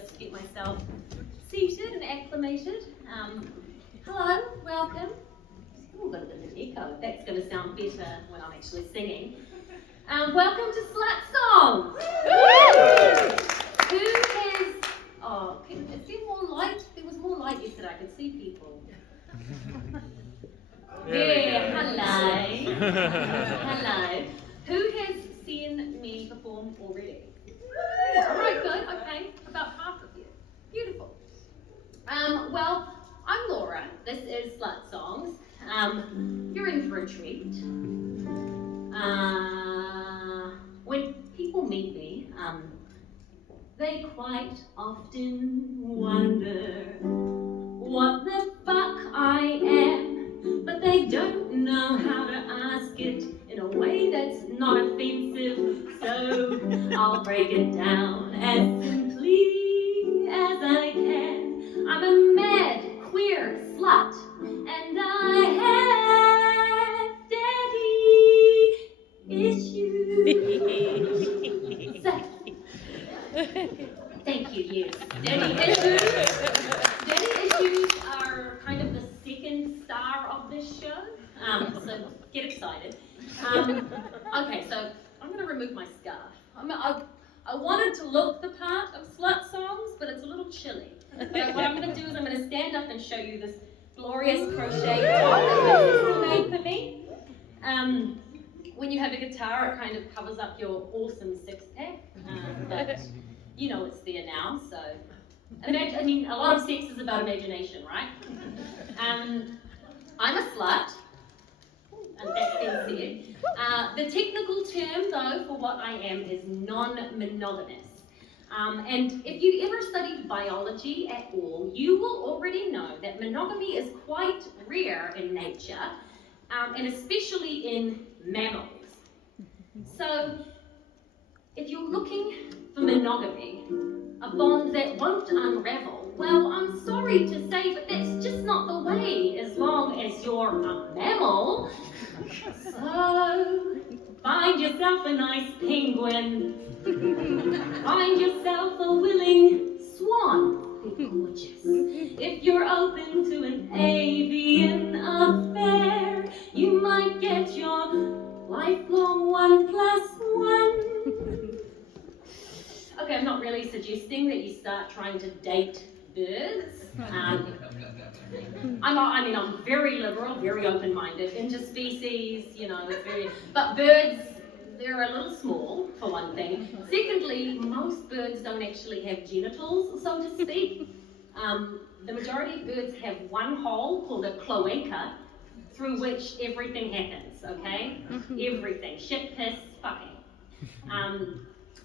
just get myself seated and acclimated. Hello, welcome. Oh, got a bit of an echo. That's going to sound better when I'm actually singing. Welcome to Slut Songs. Who has? Oh, is there more light? There was more light yesterday. I could see people. Yeah, hello. Hello. Who has seen me perform already? All right, good. Okay, about half of you. Beautiful. Well, I'm Laura. This is Slut Songs. You're in for a treat. When people meet me, they quite often wonder what the fuck I am, but they don't know how to ask it in a way that's not offensive, so I'll break it down as simply as I can. I'm a mad, queer slut, and I have daddy issues. Thank you, yes. Daddy issues are kind of the second star of this show, so get excited. Okay, so I'm going to remove my scarf. I wanted to look the part of Slut Songs, but it's a little chilly. So what I'm going to do is I'm going to stand up and show you this glorious crochet top that my sister made for me. When you have a guitar, it kind of covers up your awesome six-pack, but you know it's there now, so I mean, a lot of sex is about imagination, right? I'm a slut, and that's been said. The technical term, though, for what I am is non-monogamous. And if you ever studied biology at all, you will already know that monogamy is quite rare in nature, and especially in mammals. So, if you're looking for monogamy, a bond that won't unravel, well, I'm sorry to say, but that's just not the way as long as you're a mammal. So, find yourself a nice penguin. Find yourself a willing swan. They're gorgeous. If you're open to an avian affair, you might get your lifelong 1+1. Okay, I'm not really suggesting that you start trying to date birds. I'm very liberal, very open-minded, interspecies, it's very, but birds, they're a little small, for one thing. Secondly, most birds don't actually have genitals, so to speak. The majority of birds have one hole called a cloaca, through which everything happens, okay? Everything, shit, piss, fucking.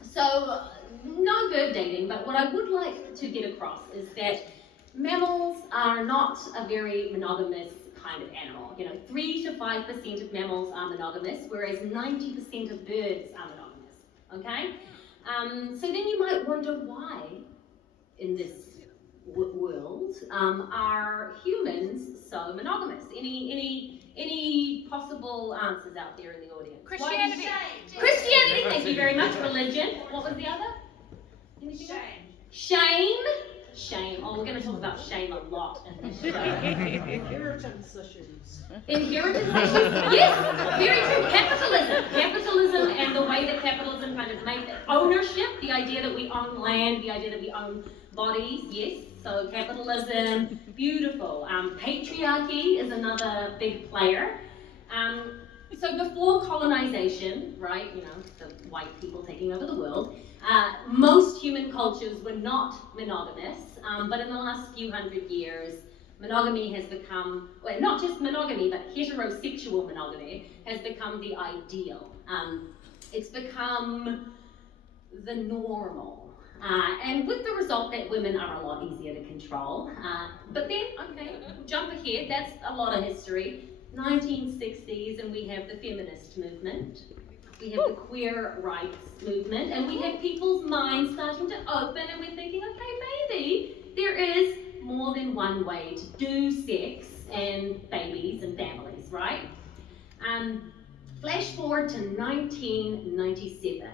So, no bird dating, but what I would like to get across is that mammals are not a very monogamous kind of animal. 3 to 5% of mammals are monogamous, whereas 90% of birds are monogamous, okay? So then you might wonder why, in this world, are humans so monogamous? Any possible answers out there in the audience? Christianity. Christianity, thank you very much. Religion. What was the other? Anything else? Shame. Oh, we're going to talk about shame a lot in this show. Inheritance issues. Inheritance issues? Yes, very true. Capitalism and the way that capitalism kind of made ownership, the idea that we own land, the idea that we own bodies, yes. So capitalism, beautiful. Patriarchy is another big player. So before colonization, right, the white people taking over the world, most human cultures were not monogamous, but in the last few hundred years, monogamy has become, well, not just monogamy, but heterosexual monogamy has become the ideal. It's become the normal. And with the result that women are a lot easier to control. But then, okay, jump ahead, that's a lot of history. 1960s, and we have the feminist movement. We have the queer rights movement, and we have people's minds starting to open, and we're thinking, okay, maybe there is more than one way to do sex and babies and families, right? Flash forward to 1997.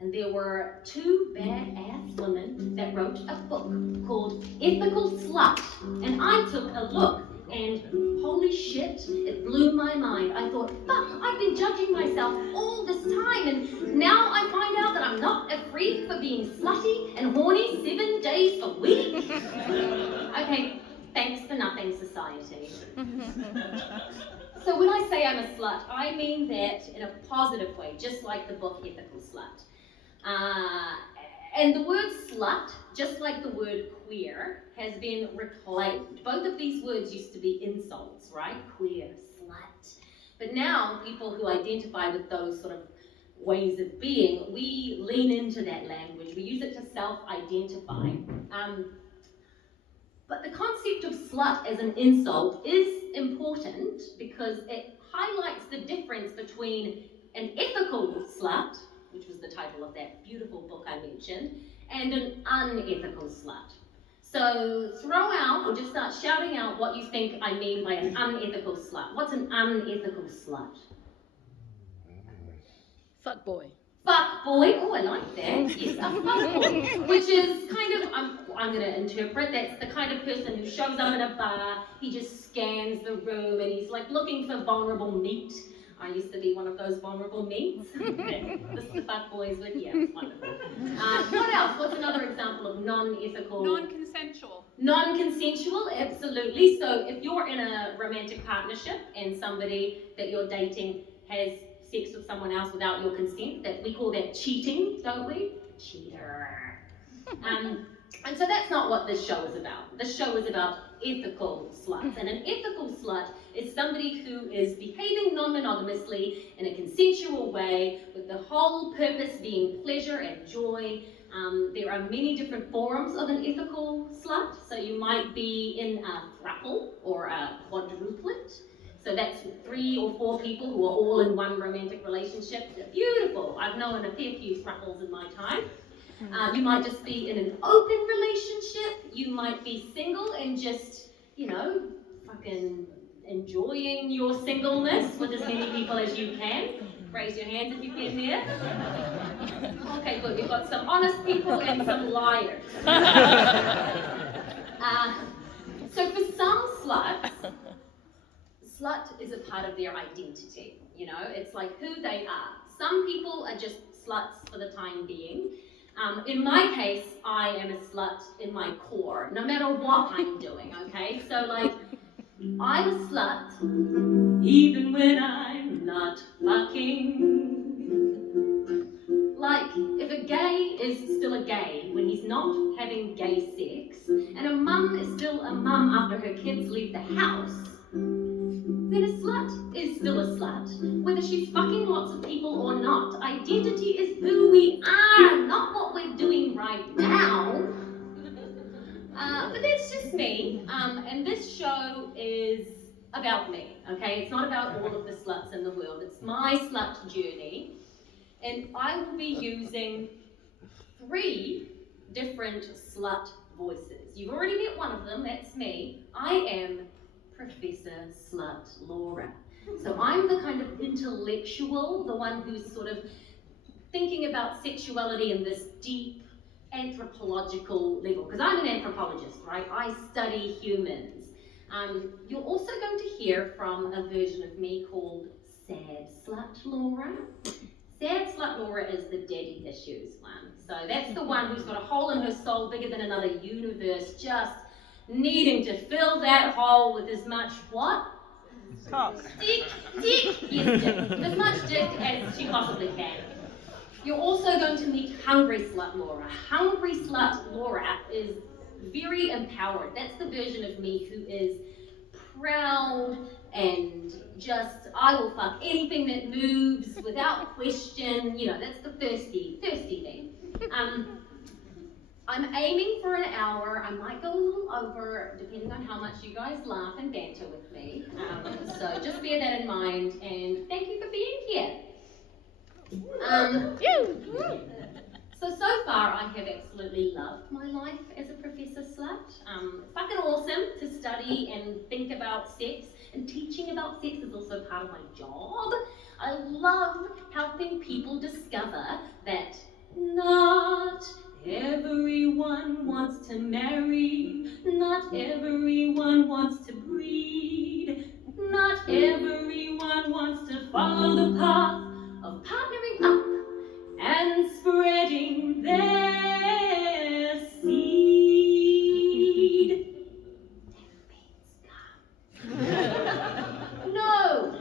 And there were 2 badass women that wrote a book called Ethical Slut, and I took a look, and holy shit, it blew my mind. I thought, fuck, I've been judging myself all this time, and now I find out that I'm not a freak for being slutty and horny 7 days a week? Okay, thanks for nothing, society. So when I say I'm a slut, I mean that in a positive way, just like the book Ethical Slut. And the word slut, just like the word queer, has been reclaimed. Both of these words used to be insults, right? Queer, slut. But now, people who identify with those sort of ways of being, we lean into that language. We use it to self-identify. But the concept of slut as an insult is important because it highlights the difference between an ethical slut, which was the title of that beautiful book I mentioned, and an unethical slut. So throw out or just start shouting out what you think I mean by an unethical slut. What's an unethical slut? Fuck boy. Fuck boy, oh I like that, yes, a fuck boy, which is kind of, I'm going to interpret, that's the kind of person who shows up in a bar, he just scans the room and he's like looking for vulnerable meat. I used to be one of those vulnerable meats. This is the fuck boys, but yeah, it's wonderful. What else? What's another example of non-ethical? Non-consensual. Non-consensual, absolutely. So if you're in a romantic partnership and somebody that you're dating has sex with someone else without your consent, that we call that cheating, don't we? Cheater. And so that's not what this show is about. This show is about ethical sluts. And an ethical slut is somebody who is behaving non-monogamously in a consensual way with the whole purpose being pleasure and joy. There are many different forms of an ethical slut. So you might be in a throuple or a quadruplet. So that's 3 or 4 people who are all in one romantic relationship. They're beautiful. I've known a fair few throuples in my time. You might just be in an open relationship. You might be single and just, you know, fucking enjoying your singleness with as many people as you can. Raise your hands if you've been there. Okay, good. We've got some honest people and some liars. So for some sluts, slut is a part of their identity, you know, it's like who they are. Some people are just sluts for the time being. In my case, I am a slut in my core, no matter what I'm doing, okay? So like, I'm a slut, even when I'm not fucking. Like, if a gay is still a gay when he's not having gay sex, and a mum is still a mum after her kids leave the house, then a slut is still a slut, whether she's fucking lots of people or not. Identity is who we are, not what we're doing right now. But that's just me, and this show is about me, okay? It's not about all of the sluts in the world, it's my slut journey, and I will be using 3 different slut voices. You've already met one of them, that's me. I am Professor Slut Laura. So I'm the kind of intellectual, the one who's sort of thinking about sexuality in this deep anthropological level, because I'm an anthropologist, right? I study humans. You're also going to hear from a version of me called Sad Slut Laura. Sad Slut Laura is the daddy issues one. So that's the one who's got a hole in her soul bigger than another universe, just needing to fill that hole with as much what? Cock. Dick, yes, dick. As much dick as she possibly can. You're also going to meet Hungry Slut Laura. Hungry Slut Laura is very empowered. That's the version of me who is proud and just, I will fuck anything that moves without question. You know, that's the thirsty me. I'm aiming for an hour. I might go a little over, depending on how much you guys laugh and banter with me. So just bear that in mind, and thank you for being here. So far, I have absolutely loved my life as a Professor Slut. It's fucking awesome to study and think about sex, and teaching about sex is also part of my job. I love helping people discover that not everyone wants to marry, not everyone wants to breed, not everyone wants to follow the path of partnering up and spreading their seed. No!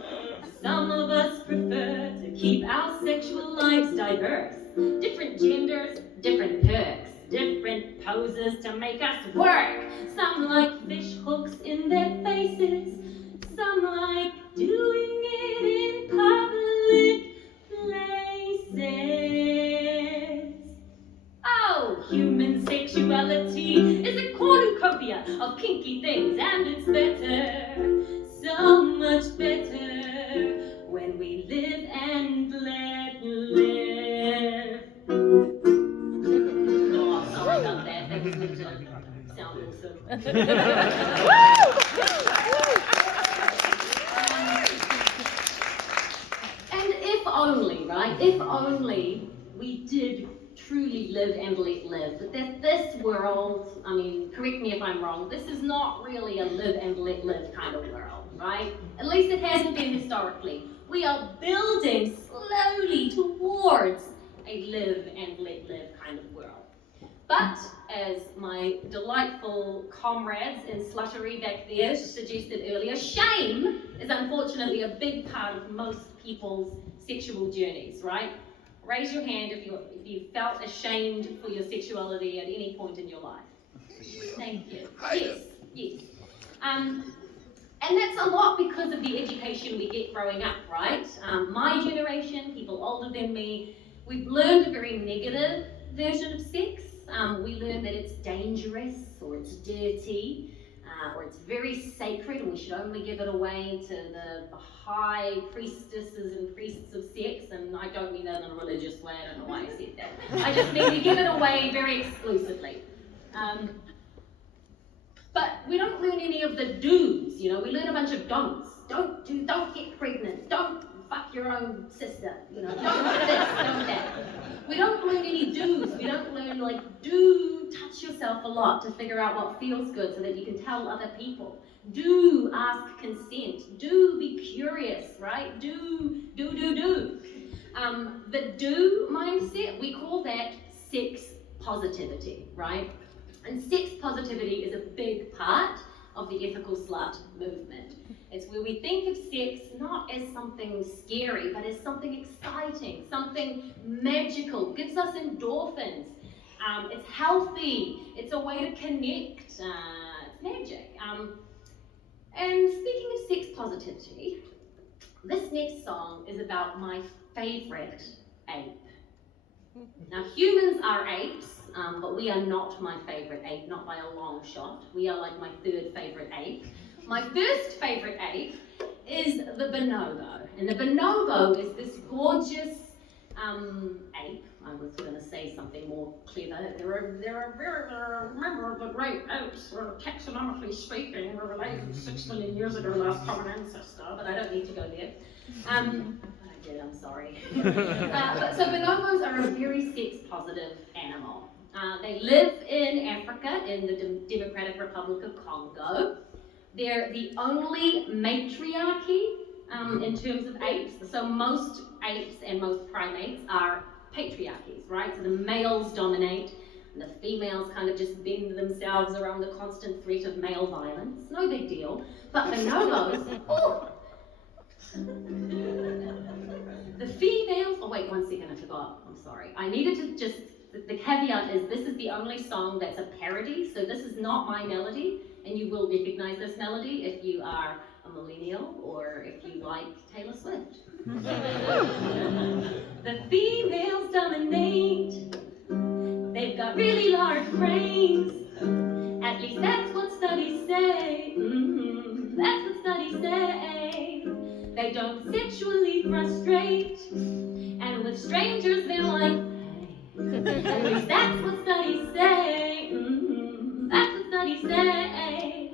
Some of us prefer to keep our sexual lives diverse. Different genders, different perks, different poses to make us work. Some like fish hooks in their faces. Some like doing it in public places. Oh, human sexuality is a cornucopia of kinky things, and it's better, so much better, when we live and let live. Oh, sorry about that. That was good to sound awesome. And if only, right? If only we did truly live and let live. But that this world, I mean, correct me if I'm wrong, this is not really a live and let live kind of world, right? At least it hasn't been historically. We are building slowly towards a live and let live kind of world. But as my delightful comrades in sluttery back there suggested earlier, shame is unfortunately a big part of most people's sexual journeys, right? Raise your hand if you felt ashamed for your sexuality at any point in your life. Thank you. Yes, yes. And that's a lot because of the education we get growing up, right? My generation, people older than me, we've learned a very negative version of sex. We learn that it's dangerous, or it's dirty, or it's very sacred, and we should only give it away to the high priestesses and priests of sex. And I don't mean that in a religious way, I don't know why I said that. I just mean we give it away very exclusively. But we don't learn any of the do's, you know, we learn a bunch of don'ts. Don't get pregnant, don't fuck your own sister, you know, don't do this, don't that. We don't learn any do's, we don't learn like, do touch yourself a lot to figure out what feels good so that you can tell other people. Do ask consent, do be curious, right? Do. The do mindset, we call that sex positivity, right? And sex positivity is a big part of the ethical slut movement. It's where we think of sex not as something scary, but as something exciting, something magical, gives us endorphins. It's healthy, it's a way to connect, it's magic. And speaking of sex positivity, this next song is about my favorite ape. Now, humans are apes, but we are not my favorite ape, not by a long shot. We are like my third favorite ape. My first favorite ape is the bonobo. And the bonobo is this gorgeous ape. I was going to say something more clever. Remember the great apes, taxonomically speaking, were related 6 million years ago, last common ancestor, but I don't need to go there. I'm sorry. So bonobos are a very sex-positive animal. They live in Africa, in the Democratic Republic of Congo. They're the only matriarchy in terms of apes. So most apes and most primates are patriarchies, right? So the males dominate, and the females kind of just bend themselves around the constant threat of male violence. No big deal. But bonobos, the females, oh wait, 1 second, I forgot, I'm sorry. I needed to just, the caveat is this is the only song that's a parody, so this is not my melody, and you will recognize this melody if you are a millennial or if you like Taylor Swift. The females dominate, they've got really large brains, at least that's what studies say, that's what studies say. They don't sexually frustrate, and with strangers they're like, hey. At least that's what studies say, that's what studies say.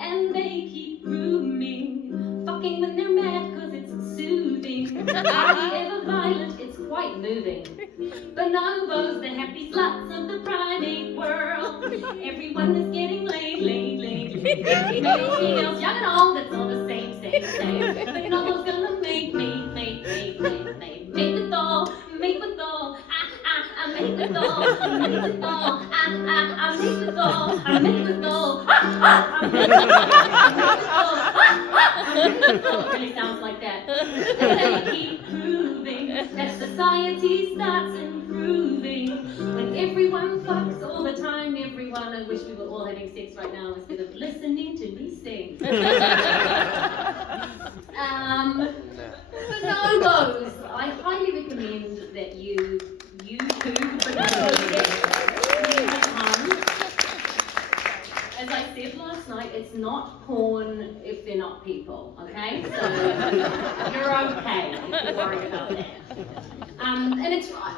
And they keep grooming, fucking when they're mad cause it's soothing. Hardly ever violent, it's quite moving. Bonobos, the happy sluts of the primate world. everyone is getting laid. Male, females, young and old, it's all the same. But no one's gonna make with all, make with all, I make with all, make with all, I make with all, I make with all, I make with all. It really sounds like that. And they keep proving that society starts improving when everyone fucks all the time. Everyone, I wish we were all having sex right now instead of listening to me sing. Bonobos. I highly recommend that you YouTube bonobos. As I said last night, it's not porn if they're not people, okay? So you're okay if you're worried about that. And it's right.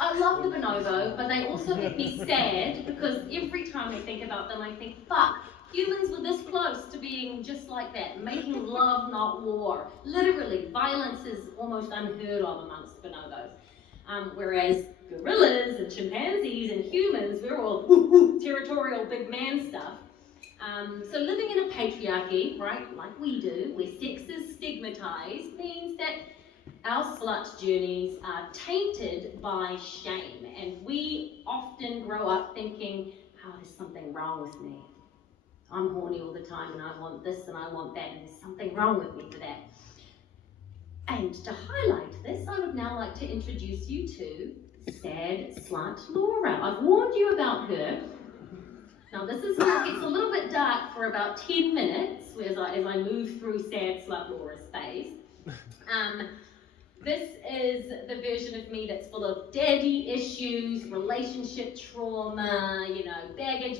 I love the bonobo, but they also make me sad because every time I think about them, I think, fuck, humans were this close to being just like that, making love, not war. Literally, violence is almost unheard of amongst bonobos. Whereas gorillas and chimpanzees and humans, we're all territorial big man stuff. So living in a patriarchy, right, like we do, where sex is stigmatized, means that our slut journeys are tainted by shame, and we often grow up thinking, oh, there's something wrong with me. I'm horny all the time, and I want this and I want that, and there's something wrong with me for that. And to highlight this, I would now like to introduce you to Sad Slut Laura. I've warned you about her. Now this is where it gets a little bit dark for about 10 minutes as I move through Sad Slut Laura's phase. This is the version of me that's full of daddy issues, relationship trauma, baggage,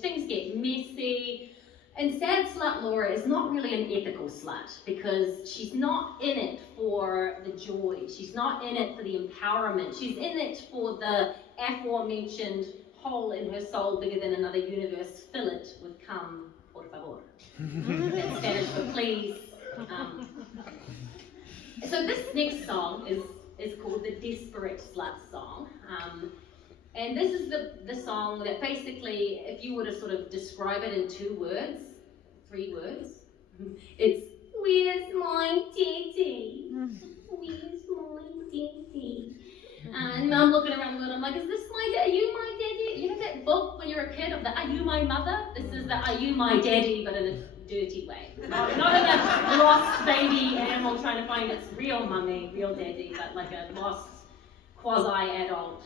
things get messy. And Sad Slut Laura is not really an ethical slut because she's not in it for the joy. She's not in it for the empowerment. She's in it for the aforementioned hole in her soul bigger than another universe. Fill it with cum, por favor. That's Spanish for please. So this next song is called the Desperate Slut song. And this is the song that basically, if you were to sort of describe it in 3 words, it's, where's my daddy? Where's my daddy? And I'm looking around the world, I'm like, is this are you my daddy? You know that book when you're a kid of the Are You My Mother? This is the Are You My Daddy, but in a dirty way. Not in a lost baby animal trying to find its real mummy, real daddy, but like a lost quasi-adult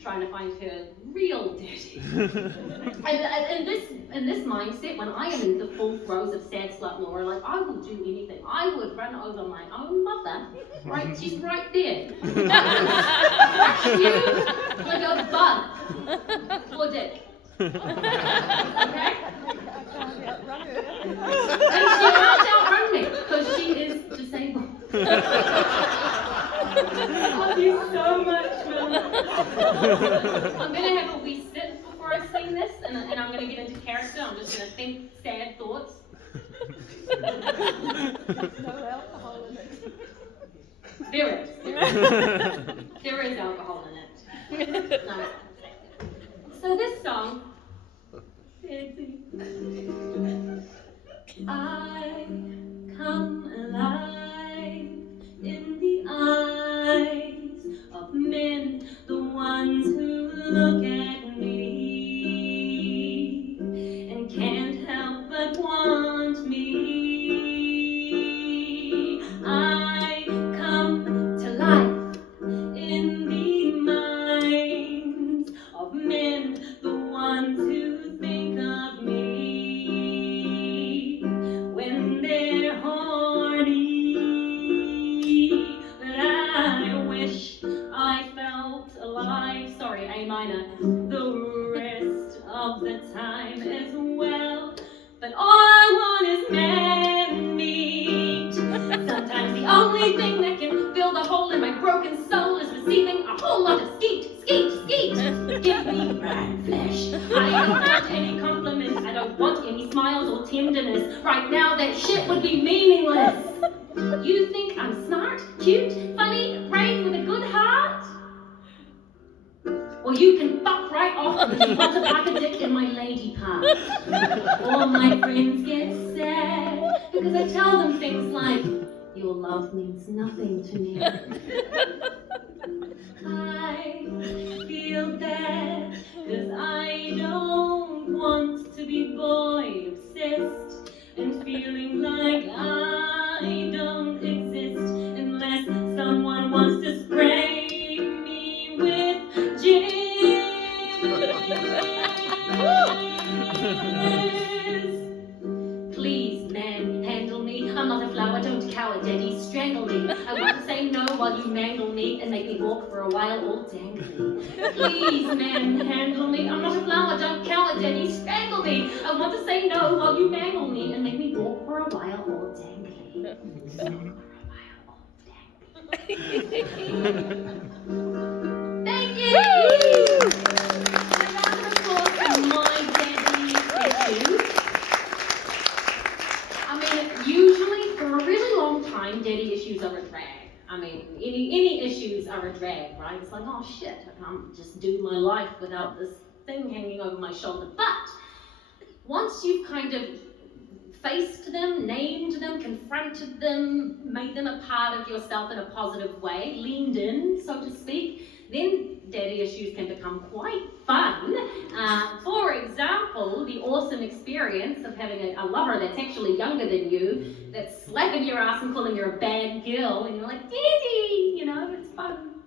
trying to find her real daddy. And in this mindset, when I am in the full throes of Sad Slut Laura, like I will do anything. I would run over my own mother, right? She's right there. Crush you like a bug or dick. Okay? And she can't outrun me because she is disabled. I love you so much, Will. I'm going to have a wee sit before I sing this, and I'm going to get into character. I'm just going to think sad thoughts. No alcohol in it. There is. There is alcohol in it. No. So this song, I come alive in the eyes of men, the ones who look at me and can't help but want me. I come to life in the minds of men, the ones who think of me when they're horny. I felt alive, sorry, A minor, the rest of the time as well. But all I want is man meat. Sometimes the only thing that can fill the hole in my broken soul is receiving a whole lot of skeet. Give me rat flesh. I don't want any compliments. I don't want any smiles or tenderness. Right now that shit would be meaningless. You think I'm smart, cute, funny, brave, with a good heart? or you can fuck right off because you want to buck a dick in my lady parts. All my friends get sad because I tell them things like, your love means nothing to me. I feel bad because I don't want to be boy obsessed and feeling like I don't exist unless someone wants to spray me with jizz. Please, man, handle me. I'm not a flower, don't cower, daddy, strangle me. I want to say no while you mangle me and make me walk for a while all dangly. Please, man, handle me. I'm not a flower, don't cower, daddy, strangle me. I want to say no while you mangle me and make me walk for a while all dangly. Thank you! Round of applause for my daddy issues. I mean, usually for a really long time, daddy issues are a drag. I mean, any issues are a drag, right? It's like, oh shit, I can't just do my life without this thing hanging over my shoulder. But once you've kind of faced them, named them, confronted them, made them a part of yourself in a positive way, leaned in, so to speak, then daddy issues can become quite fun. For example, the awesome experience of having a lover that's actually younger than you, that's slapping your ass and calling you a bad girl, and you're like, daddy, you know, it's fun.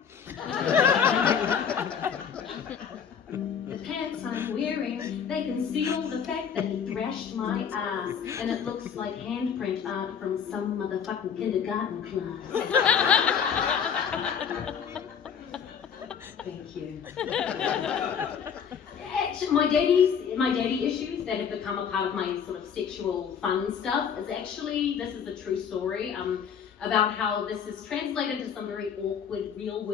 The pants I'm wearing, they conceal the fact that he thrashed my ass, and it looks like handprint art from some motherfucking kindergarten class. Thank you. My daddy issues that have become a part of my sort of sexual fun stuff is actually, this is a true story, about how this is translated to some very awkward real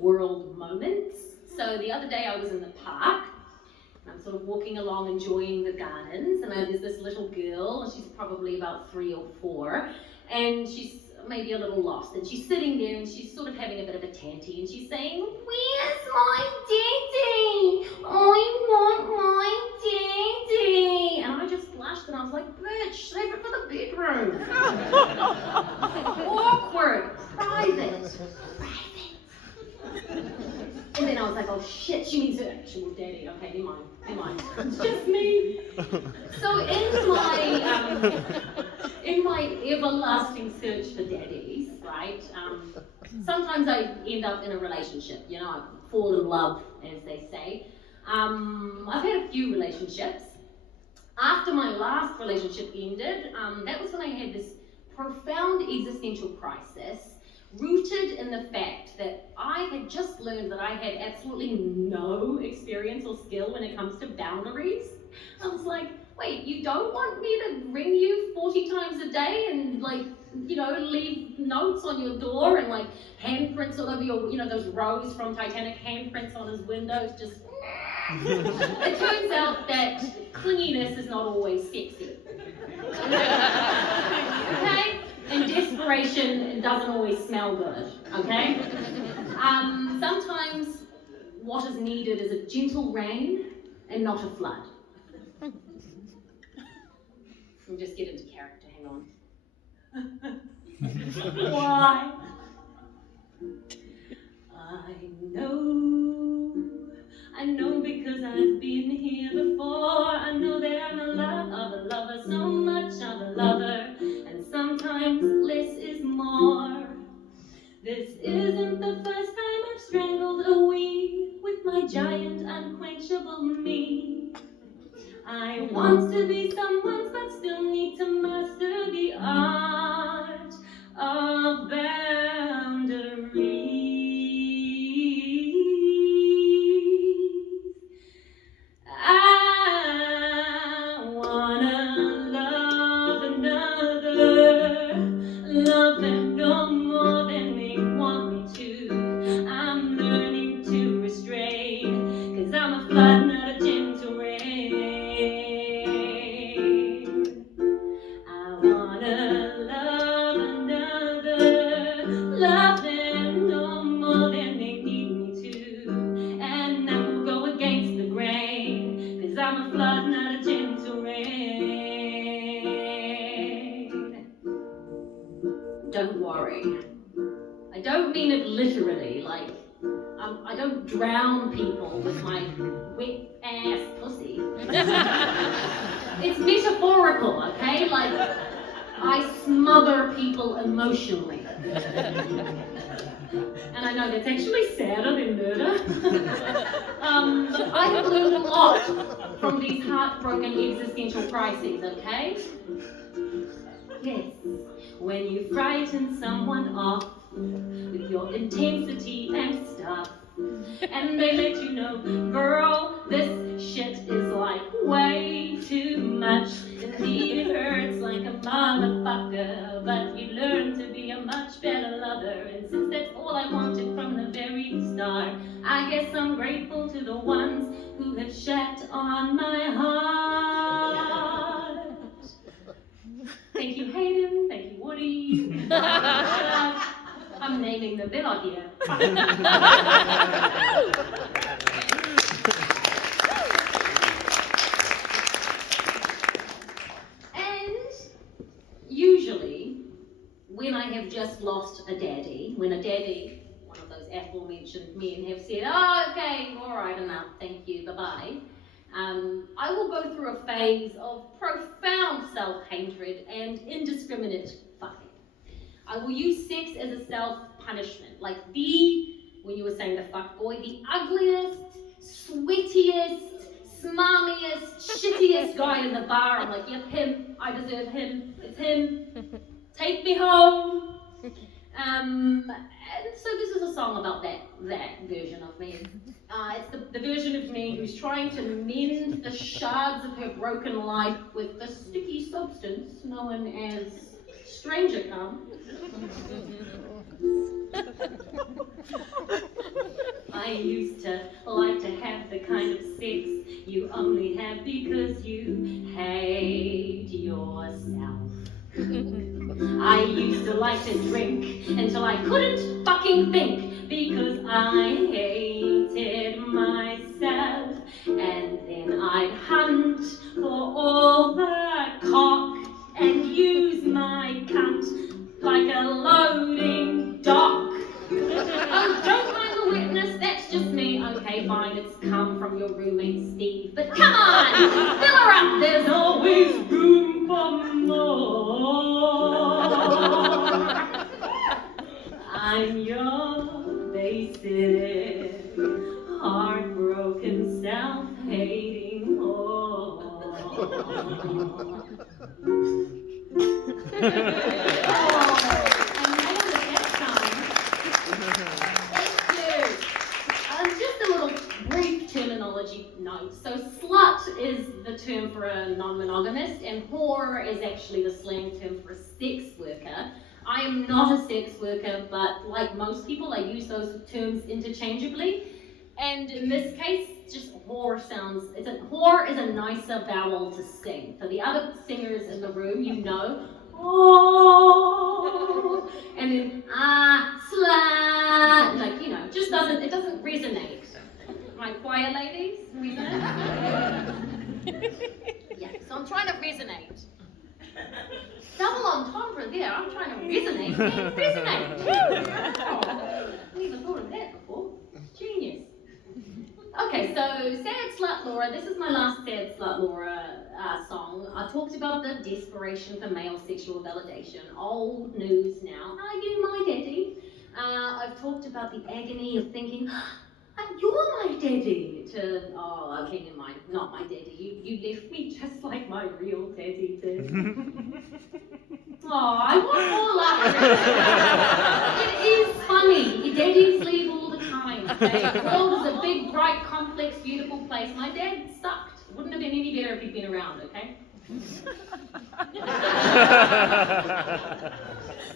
world moments. So the other day I was in the park, and I'm sort of walking along enjoying the gardens, and there's this little girl, and she's probably about 3 or 4, and she's maybe a little lost, and she's sitting there and she's sort of having a bit of a tanty, and she's saying, where's my daddy? I want my daddy. And I just blushed and I was like, bitch, save it for the bedroom. Awkward, private. And then I was like, oh shit, she means her actual daddy. Okay, never mind. It's just me. So in my everlasting search for daddies, right, sometimes I end up in a relationship, you know, I fall in love, as they say. I've had a few relationships. After my last relationship ended, that was when I had this profound existential crisis, rooted in the fact that I had just learned that I had absolutely no experience or skill when it comes to boundaries. I was like, wait, you don't want me to ring you 40 times a day and, like, you know, leave notes on your door and, like, handprints all over your, you know, those Rose from Titanic, handprints on his windows, just... It turns out that clinginess is not always sexy. Okay? And desperation doesn't always smell good, okay? Sometimes what is needed is a gentle rain and not a flood. We'll just get into character, hang on. Why? I know because I've been here before. I know that I'm a lover, so much of a lover, and sometimes less is more. This isn't the first time I've strangled a wee with my giant unquenchable me. I want to be someone's but still need to master the art of boundaries. I wanna love another, love them no more than they want me to. I'm learning to restrain, 'cause I'm a flood, not a gentle rain. I wanna love another, mean it literally, like, I don't drown people with my wet ass pussy. It's metaphorical, okay? Like, I smother people emotionally. And I know that's actually sadder than murder. But I have learned a lot from these heartbroken existential crises, okay? Yes, when you frighten someone off with your intensity and stuff, and they let you know, girl, this shit is like way too much. Indeed, it hurts like a motherfucker, but you learn to be a much better lover. And since that's all I wanted from the very start, I guess I'm grateful to the ones who have shat on my heart. Thank you, Hayden. Thank you, Woody. I'm naming them. They're not here. And usually, when I have just lost a daddy, when a daddy, one of those aforementioned men, have said, oh, okay, all right, enough, thank you, bye-bye, I will go through a phase of profound self-hatred and indiscriminate fucking. I will use sex as a self-punishment, like when you were saying the fuckboy, the ugliest, sweatiest, smarmiest, shittiest guy in the bar. I'm like, yep, him, I deserve him, it's him, take me home. And so this is a song about that version of me. It's the version of me who's trying to mend the shards of her broken life with the sticky substance known as stranger cum. I used to like to have the kind of sex you only have because you hate yourself. I used to like to drink until I couldn't fucking think because I hated myself. And then I'd hunt for all the cock and use my cunt like a loading dock. Oh, don't mind the witness, that's just me. Okay, fine, it's come from your roommate Steve. But come on, fill her up, there's always room for more. I'm your basic, heartbroken, self-hating whore. Just a little brief terminology note. So slut is the term for a non-monogamist, and whore is actually the slang term for a sex worker. I am not a sex worker, but like most people, I use those terms interchangeably. And in this case, just whore whore is a nicer vowel to sing. For the other singers in the room, you know, oh, and then slut, like, you know, it doesn't resonate. My choir ladies, resonate? Yeah, so I'm trying to resonate. Double entendre there, I'm trying to resonate. Resonate! Oh, I never thought of that before. Genius. Okay, so Sad Slut Laura, this is my last Sad Slut Laura song. I talked about the desperation for male sexual validation, old news now. Are you my daddy? I've talked about the agony of thinking, you're my daddy, to, oh, okay, never mind, not my daddy. You left me just like my real daddy did. Oh, I want more laughter. It is funny. Your daddies leave all the time. Okay? The world is a big, bright, complex, beautiful place. My dad sucked. Wouldn't have been any better if he'd been around, okay?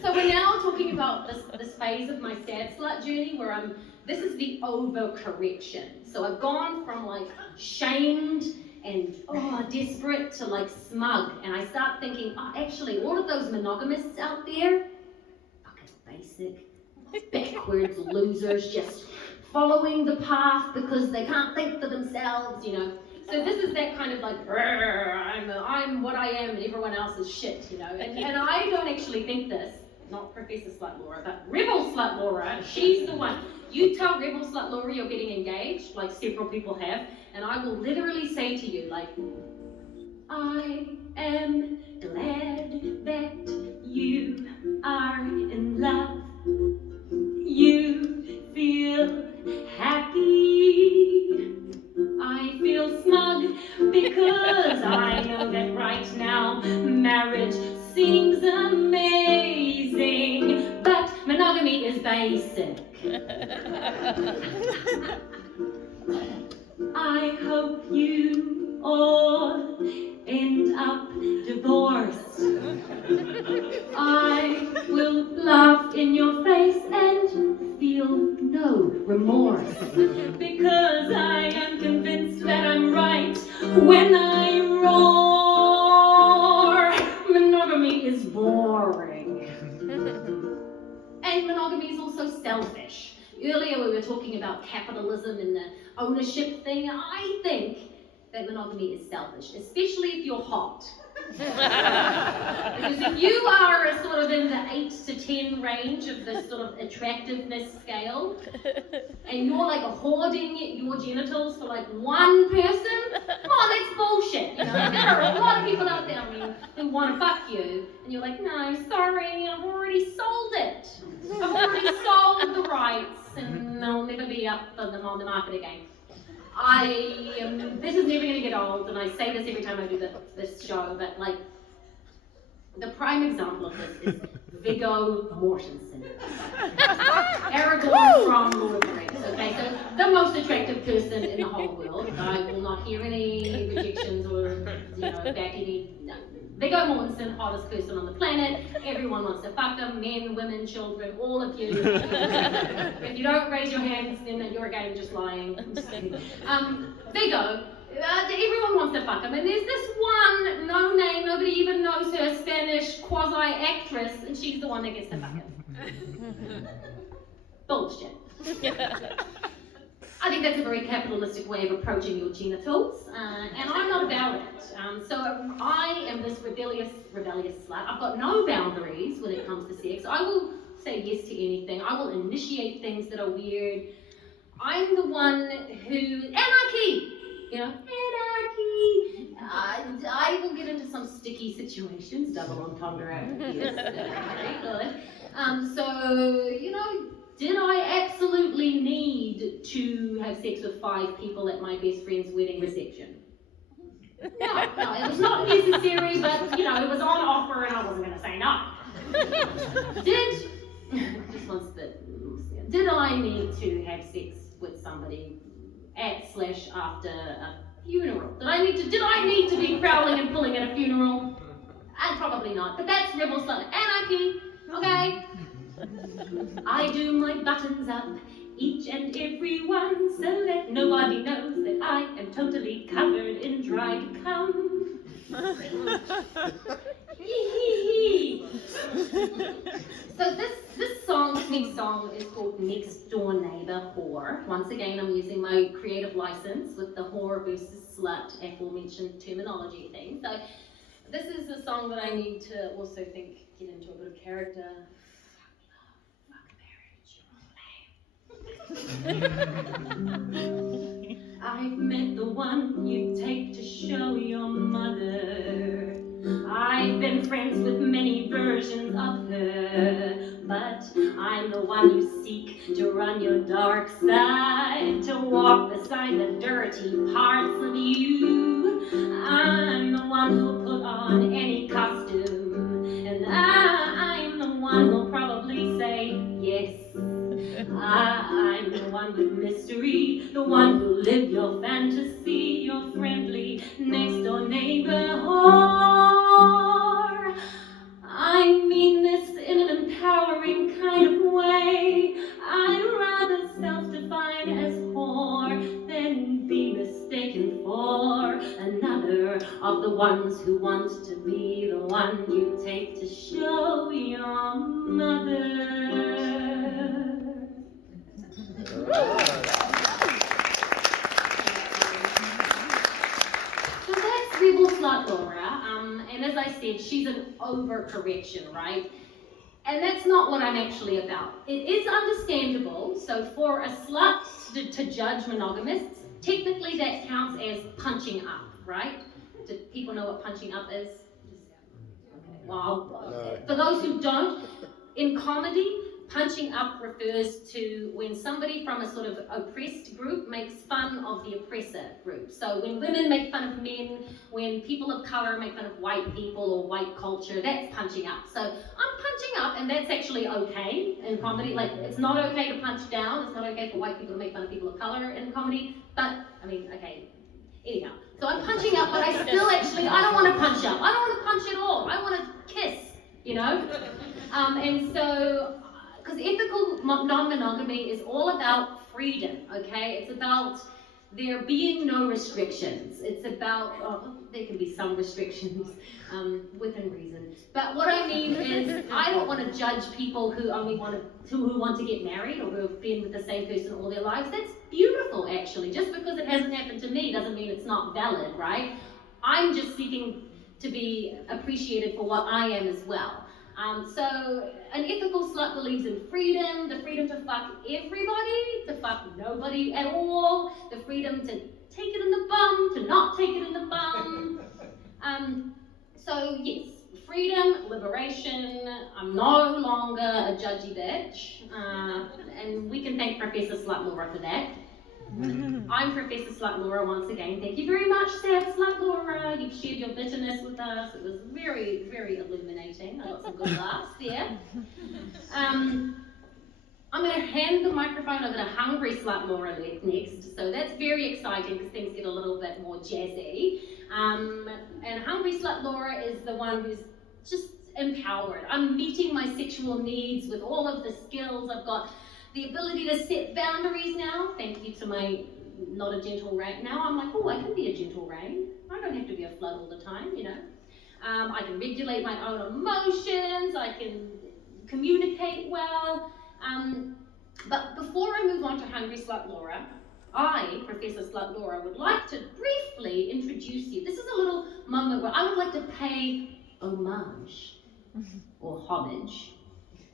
So we're now talking about this phase of my sad slut journey where this is the overcorrection. So I've gone from like shamed and desperate to like smug, and I start thinking, actually, all of those monogamists out there, fucking basic, backwards losers, just following the path because they can't think for themselves, you know. So this is that kind of like, I'm what I am and everyone else is shit, you know. And I don't actually think this. not Professor Slut Laura, but Rebel Slut Laura, she's the one. You tell Rebel Slut Laura you're getting engaged, like several people have, and I will literally say to you, like, I am glad that you are in love. You feel happy. I feel smug because I know that right now marriage seems amazing, but monogamy is basic. I hope you all end up divorced. I will laugh in your face and feel no remorse, because I am convinced that I'm right when I roar. Monogamy is boring. And monogamy is also selfish. Earlier we were talking about capitalism and the ownership thing. I think that monogamy is selfish, especially if you're hot. Because if you are sort of in the 8 to 10 range of the sort of attractiveness scale, and you're like hoarding your genitals for like one person, oh, that's bullshit. You know, there are a lot of people out there, who want to fuck you, and you're like, no, sorry, I've already sold it. I've already sold the rights, and they'll never be up on the market again. This is never going to get old, and I say this every time I do this show, but like, the prime example of this is Viggo Mortensen. Aragorn from Lord of the Rings, okay? So, the most attractive person in the whole world. I will not hear any rejections or, back any, no. Viggo Mortensen, hottest person on the planet. Everyone wants to fuck him, men, women, children, all of you. If you don't raise your hands, then you're again just lying. I'm just kidding. Viggo, everyone wants to fuck him, and there's this one, no name, nobody even knows her, Spanish quasi-actress, and she's the one that gets to fuck him. Bullshit. I think that's a very capitalistic way of approaching your genitals, and I'm not about it. So I am this rebellious slut. I've got no boundaries when it comes to sex. I will say yes to anything. I will initiate things that are weird. I'm the one who, anarchy! Anarchy! I will get into some sticky situations, double entendre, yes, very good. So, did I absolutely need to have sex with 5 people at my best friend's wedding reception? No, it was not necessary, but, it was on offer and I wasn't going to say no. Did I need to have sex with somebody at/after a funeral? Did I need to be prowling and pulling at a funeral? Probably not, but that's rebel slut anarchy, okay? I do my buttons up, each and every one, so that nobody knows that I am totally covered in dried cum. So this next song is called Next Door Neighbor Whore. Once again, I'm using my creative license with the whore versus slut aforementioned terminology thing. So this is a song that I need to also get into a bit of character. I've met the one you take to show your mother. I've been friends with many versions of her, but I'm the one you seek to run your dark side, to walk beside the dirty parts of you. I'm the one who'll put on any costume, and I'm the one who'll probably say yes. I'm the one with mystery, the one who live your fantasy, your friendly next door neighbor whore. I mean this in an empowering kind of way. I'd rather self-define as whore than be mistaken for another of the ones who want to be the one you take to show your mother. So that's Rebel Slut Laura, and as I said, she's an overcorrection, right? And that's not what I'm actually about. It is understandable, so for a slut to judge monogamists, technically that counts as punching up, right? Do people know what punching up is? Okay. Wow. No. For those who don't, in comedy, punching up refers to when somebody from a sort of oppressed group makes fun of the oppressor group. So when women make fun of men, when people of color make fun of white people or white culture, that's punching up. So I'm punching up, and that's actually okay in comedy. Like, it's not okay to punch down. It's not okay for white people to make fun of people of color in comedy. But, I mean, okay. Anyhow, so I'm punching up, but I still actually, I don't want to punch up. I don't want to punch at all. I want to kiss, you know? And so, because ethical non-monogamy is all about freedom, okay? It's about there being no restrictions. It's about, there can be some restrictions within reason. But what I mean is, I don't want to judge people who only who want to get married or who have been with the same person all their lives. That's beautiful, actually. Just because it hasn't happened to me doesn't mean it's not valid, right? I'm just seeking to be appreciated for what I am as well. So an ethical slut believes in freedom, the freedom to fuck everybody, to fuck nobody at all, the freedom to take it in the bum, to not take it in the bum. So yes, freedom, liberation. I'm no longer a judgy bitch, and we can thank Professor Slut Laura for that. I'm Professor Slut Laura once again. Thank you very much, Sad Slut Laura. You've shared your bitterness with us. It was very, very illuminating. I got some good laughs there. I'm going to hand the microphone over to Hungry Slut Laura next. So that's very exciting because things get a little bit more jazzy. And Hungry Slut Laura is the one who's just empowered. I'm meeting my sexual needs with all of the skills. I've got the ability to set boundaries now. Thank you to my not a gentle rain. Now I'm like, oh, I can be a gentle rain. I don't have to be a flood all the time, you know. I can regulate my own emotions. I can communicate well. But before I move on to Hungry Slut Laura, I, Professor Slut Laura, would like to briefly introduce you. This is a little moment where I would like to pay homage or homage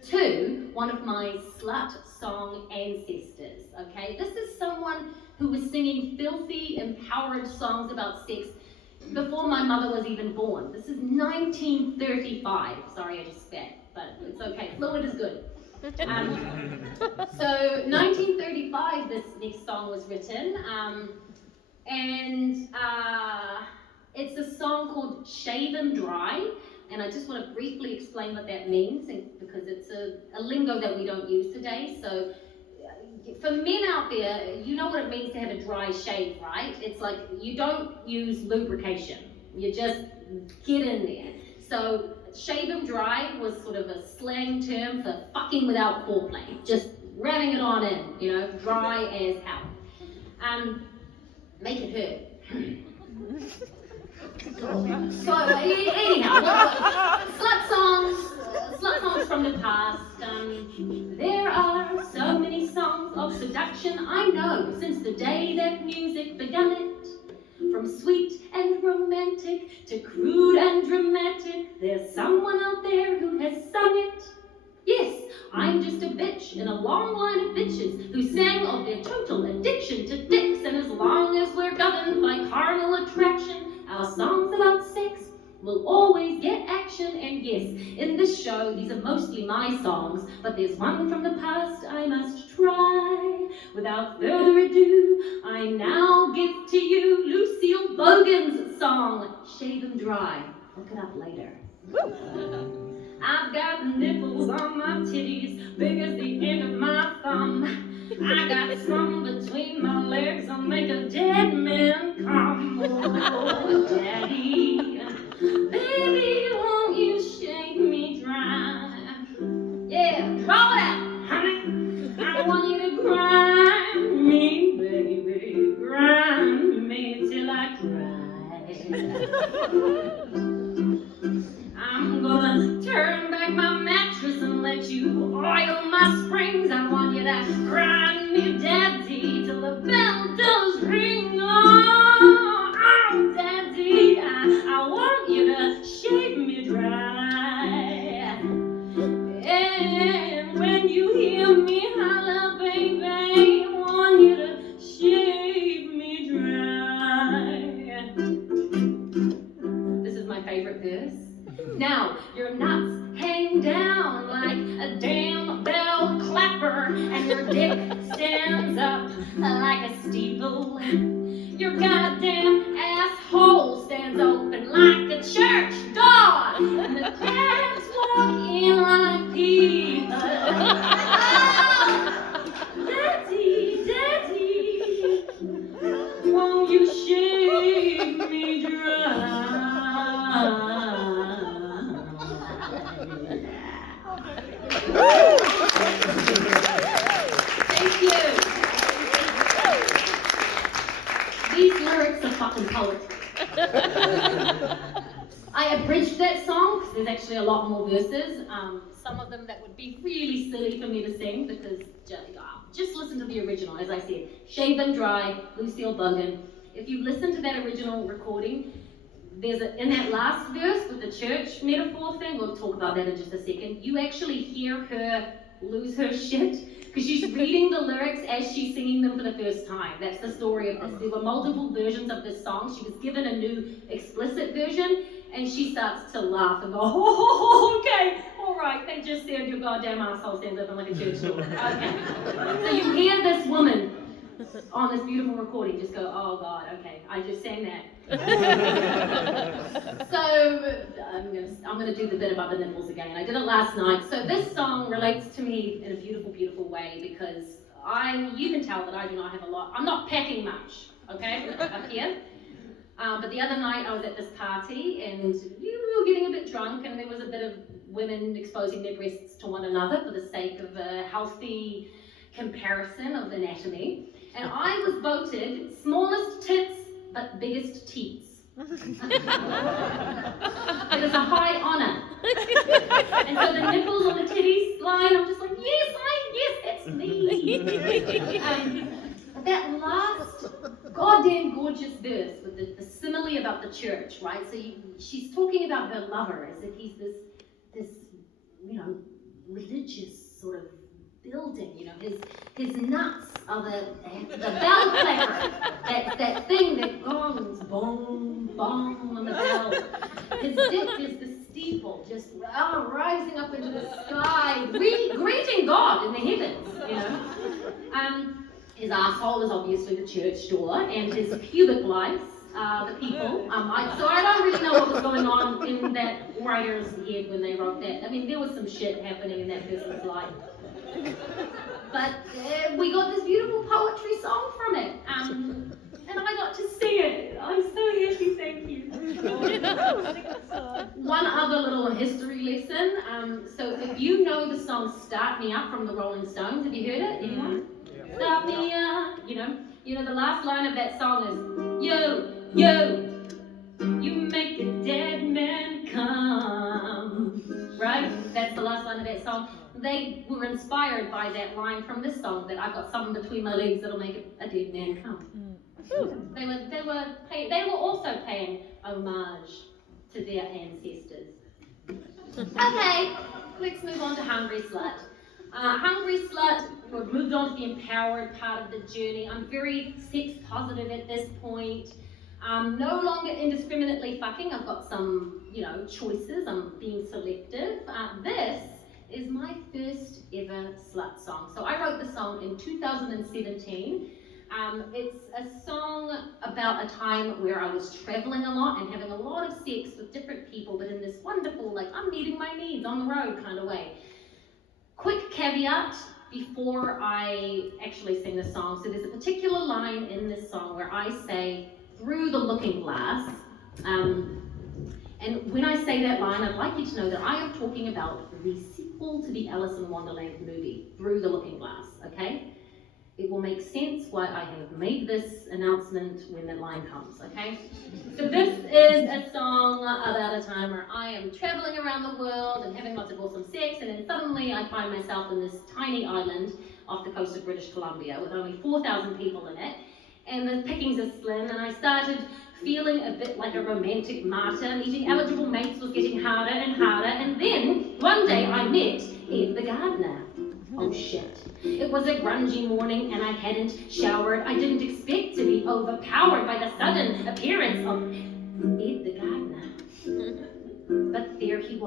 to one of my slut song ancestors, okay? This is someone who was singing filthy, empowered songs about sex before my mother was even born. This is 1935. Sorry, I just spat, but it's okay. Fluid is good. So 1935, this next song was written, and it's a song called Shave and Dry. And I just want to briefly explain what that means, because it's a lingo that we don't use today. So for men out there, you know what it means to have a dry shave, right? It's like you don't use lubrication. You just get in there. So shave and dry was sort of a slang term for fucking without foreplay. Just ramming it on in, you know, dry as hell. Make it hurt. So anyhow, slut songs from the past. There are so many songs of seduction I know since the day that music began it. From sweet and romantic to crude and dramatic, there's someone out there who has sung it. Yes, I'm just a bitch in a long line of bitches who sang of their total addiction to dicks, and as long as we're governed by carnal attraction, our songs about sex will always get action. And yes, in this show, these are mostly my songs, but there's one from the past I must try. Without further ado, I now give to you Lucille Bogan's song, Shave and Dry. Look it up later. I've got nipples on my titties, big as the end of my thumb. I got some between my legs, I'll make a dead man come. Oh, daddy, baby, won't you shake me dry? Yeah, draw it out, honey. I want you to grind me, baby, grind me till I cry. I'm gonna turn back my mattress and let you oil my springs. I want you to grind me, daddy, till the bell does ring. Oh, oh daddy, I want you to shave me dry. Yeah. Now, your nuts hang down like a damn bell clapper, and your dick stands up like a steeple. Your goddamn asshole stands open like a church door, and the dads walk in like people. Oh, Daddy, Daddy, won't you shake me dry? Thank you. These lyrics are fucking poetry. I abridged that song because there's actually a lot more verses. Some of them that would be really silly for me to sing because just listen to the original, as I said. Shaven Dry, Lucille Bogan. If you listen to that original recording, there's in that last verse with the church metaphor thing, we'll talk about that in just a second, you actually hear her lose her shit because she's reading the lyrics as she's singing them for the first time. That's the story of this. There were multiple versions of this song. She was given a new explicit version and she starts to laugh and go, oh, okay, all right, they just said your goddamn asshole stands up like a church door. Okay. So you hear this woman on this beautiful recording just go, oh God, okay, I just sang that. So I'm gonna do the bit about the nipples again. I did it last night. So this song relates to me in a beautiful, beautiful way because you can tell that I do not have a lot. I'm not packing much, okay, up here. But the other night I was at this party and we were getting a bit drunk and there was a bit of women exposing their breasts to one another for the sake of a healthy comparison of anatomy. And I was voted smallest tits but biggest teats. It is a high honor. And so the nipples on the titties line, I'm just like, yes, that's me. That last goddamn gorgeous verse with the simile about the church, right? So she's talking about her lover as if he's this religious sort of building, his nuts are the bell clapper, that thing that gongs, bong, bong on the bell. His dick is the steeple, just rising up into the sky, greeting God in the heavens, His asshole is obviously the church door, and his pubic lice the people. So I don't really know what was going on in that writer's head when they wrote that. I mean, there was some shit happening in that person's life. But we got this beautiful poetry song from it, and I got to sing it. I'm so happy, thank you. One other little history lesson. So if you know the song "Start Me Up" from the Rolling Stones, have you heard it? Anyone? Yeah. Start me up. You know the last line of that song is "Yo, you make a dead man come." Right? That's the last line of that song. They were inspired by that line from this song that I've got something between my legs that'll make a dead man come. They were also paying homage to their ancestors. Okay, let's move on to Hungry Slut. Hungry Slut, we've moved on to the empowered part of the journey. I'm very sex positive at this point. No longer indiscriminately fucking. I've got some, choices. I'm being selective. This is my first ever slut song. So I wrote the song in 2017. It's a song about a time where I was traveling a lot and having a lot of sex with different people, but in this wonderful, I'm meeting my needs on the road kind of way. Quick caveat before I actually sing the song. So there's a particular line in this song where I say, "Through the looking glass." And when I say that line, I'd like you to know that I am talking about the sequel to the Alice in Wonderland movie, Through the Looking Glass, okay? It will make sense why I have made this announcement when that line comes, okay? So this is a song about a time where I am traveling around the world and having lots of awesome sex, and then suddenly I find myself in this tiny island off the coast of British Columbia with only 4,000 people in it, and the pickings are slim, and I started feeling a bit like a romantic martyr. Meeting eligible mates was getting harder and harder, and then one day I met Ed the gardener. Oh shit. It was a grungy morning and I hadn't showered. I didn't expect to be overpowered by the sudden appearance of Ed the gardener. But there he was.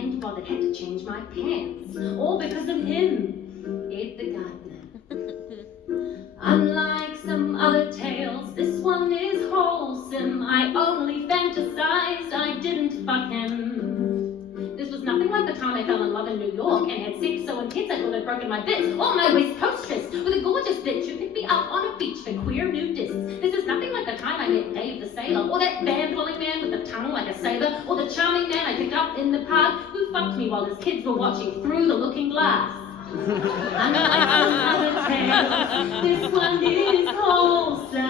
can't bother, had to change my pants. All because of him, Ed the gardener. Unlike some other tales, this one is wholesome. I only fantasized, I didn't fuck him. This was nothing like the time I fell in love in New York and had sex so intense I thought I'd broken my bits. Or my West Coast tryst with a gorgeous bitch who picked me up on a beach for queer nudists. This is nothing like the time I met Dave the sailor, or that band-pulling man with a tongue like a sailor, or the charming man I picked up in the park who fucked me while his kids were watching Through the Looking Glass. Unlike some other tales, this one is wholesome.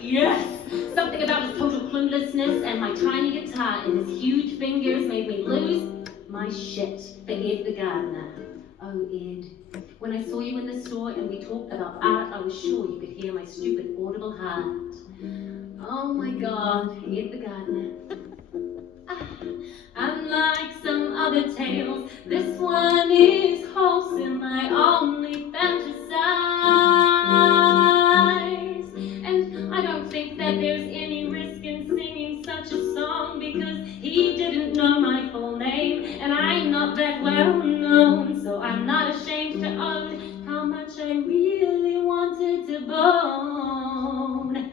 Yes! Something about his total cluelessness and my tiny guitar and his huge fingers made me lose my shit for Ed the gardener. Oh, Ed, when I saw you in the store and we talked about art, I was sure you could hear my stupid audible heart. Oh my God, Ed the gardener. Unlike some other tales, this one is wholesome. I only fantasize. And I don't think that there's any risk in singing such a song because he didn't know my full name and I'm not that well known. So I'm not ashamed to own how much I really wanted to bone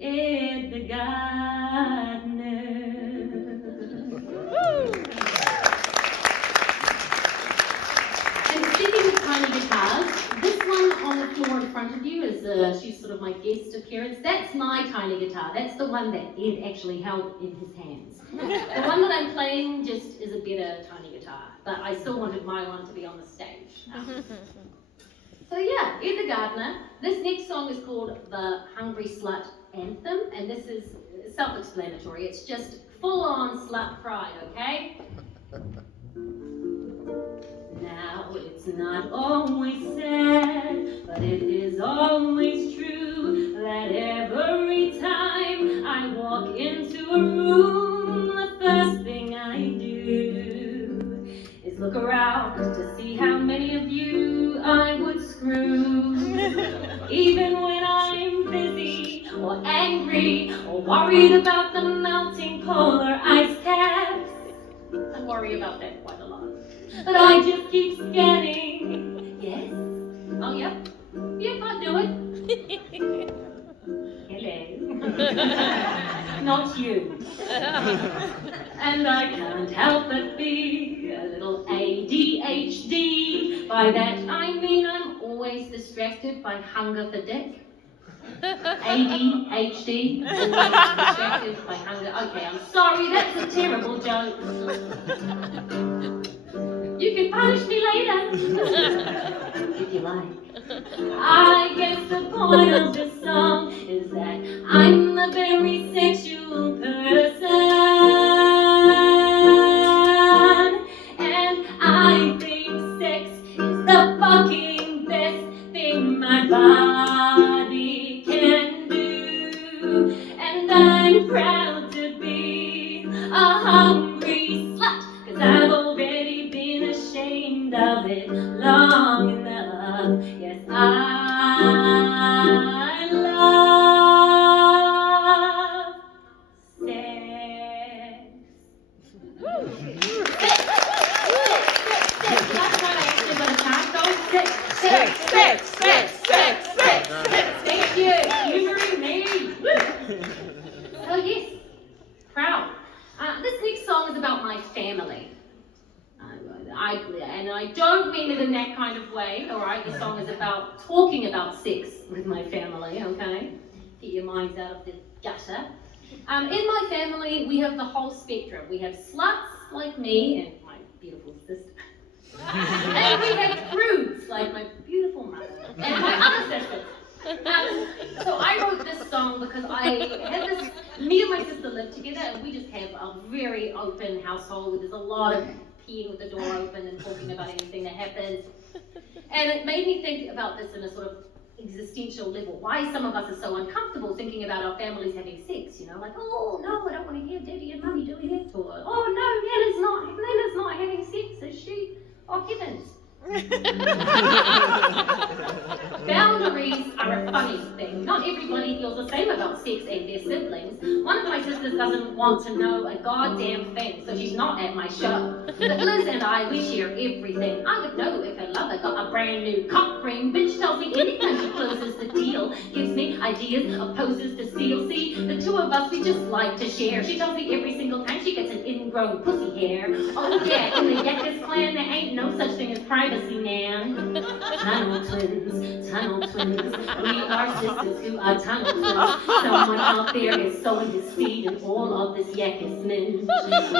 Ed the gardener. And speaking of tiny guitars, this one on the floor in front of you is, she's sort of my guest appearance. That's my tiny guitar. That's the one that Ed actually held in his hands. The one that I'm playing just is a better tiny guitar, but I still wanted my one to be on the stage. So yeah, Ed the gardener. This next song is called The Hungry Slut Anthem, and this is self-explanatory. It's just full-on slut pride, okay? Now it's not always said, but it is always true that every time I walk into a room, the first thing I do is look around to see how many of you I would screw. Even when I'm busy or angry or worried about the melting polar ice caps. I worry about that quite a lot. But I just keep scanning. Yes? Oh, yep. Yep, I do it. Hello. Not you. And I can't help but be a little ADHD. By that I mean I'm always distracted by hunger for dick. ADHD, always distracted by hunger. Okay, I'm sorry, that's a terrible joke. You can punish me later, if you like. I guess the point of this song is that I'm a very sexual person, and I think sex is the fucking best thing my body can do, and I'm proud to be a hungry slut, 'cause I've already been ashamed of it long enough. Yes, I love sex. Last night I actually got a chance to sex. Thank you, humoring me. So yes, proud. This next song is about my family. And I don't mean it in that kind of way, alright? The song is about talking about sex with my family, okay? Get your minds out of the gutter. In my family, we have the whole spectrum. We have sluts like me and my beautiful sister. And we have prudes like my beautiful mother and my other sisters. So I wrote this song because me and my sister live together and we just have a very open household where there's a lot of peeing with the door open and talking about anything that happens. And it made me think about this in a sort of existential level. Why some of us are so uncomfortable thinking about our families having sex, you know, like, oh no, I don't want to hear Daddy and Mummy doing it, or oh no, Nana's not having sex, is she? Oh heavens. Boundaries are a funny thing. Not everybody feels the same about sex and their siblings. One of my sisters doesn't want to know a goddamn thing, so she's not at my show. But Liz and I, we share everything. I would know if her lover got a brand new cock ring. Bitch tells me anytime she closes the deal. Gives me ideas of poses to steal. See, the two of us, we just like to share. She tells me every single time she gets an ingrown pussy hair. Oh yeah, in the Yakis clan, there ain't no such thing as privacy, man. Tunnel twins, tunnel twins. We are sisters who are tunnel twins. Someone out there is sowing his seed in all of this Yakis minge. We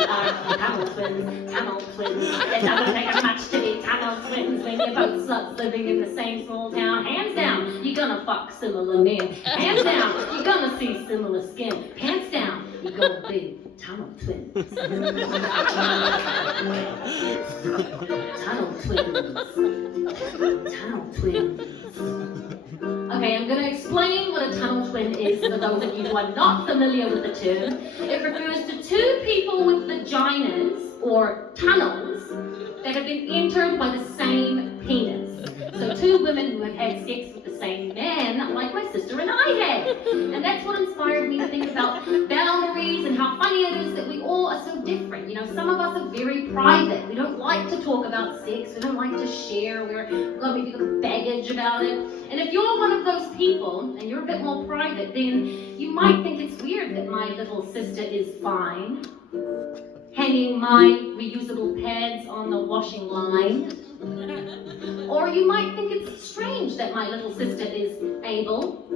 are tunnel twins, tunnel twins. It doesn't take much to be tunnel twins when you're both sluts living in the same small town. Hands down, you're gonna fuck similar men. Hands down, you're gonna see similar skin. Hands down, you're gonna be tunnel twins. Tunnel twins. Tunnel twins. Okay, I'm going to explain what a tunnel twin is for those of you who are not familiar with the term. It refers to two people with vaginas, or tunnels, that have been entered by the same penis. So two women who have had sex with the same man, like my sister and I had. And that's what inspired me to think about boundaries and how funny it is that we all are so different. You know, some of us are very private. We don't like to talk about sex. We don't like to share. We've got maybe a little baggage about it. And if you're one of those people and you're a bit more private, then you might think it's weird that my little sister is fine, hanging my reusable pads on the washing line. Or you might think it's strange that my little sister is able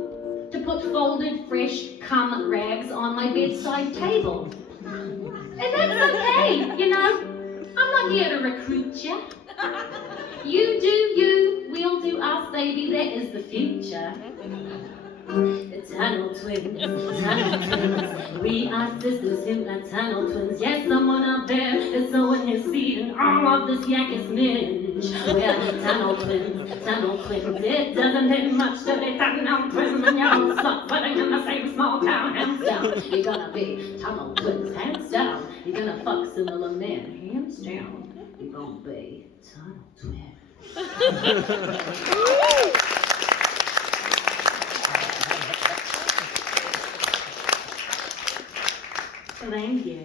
to put folded fresh cum rags on my bedside table. And that's okay, you know. I'm not here to recruit you. You do you, we'll do us, baby, that is the future. Tunnel twins, tunnel twins. We are sisters who are tunnel twins. Yes, someone out there is sowing his seed in all of this Yakis minge. We're tunnel twins, tunnel twins. It doesn't take much to be tunnel twins when you're all stuck living in the same small town. Hands down, you're gonna be tunnel twins. Hands down, you're gonna fuck similar men. Hands down, you're gonna be tunnel twins. Thank you.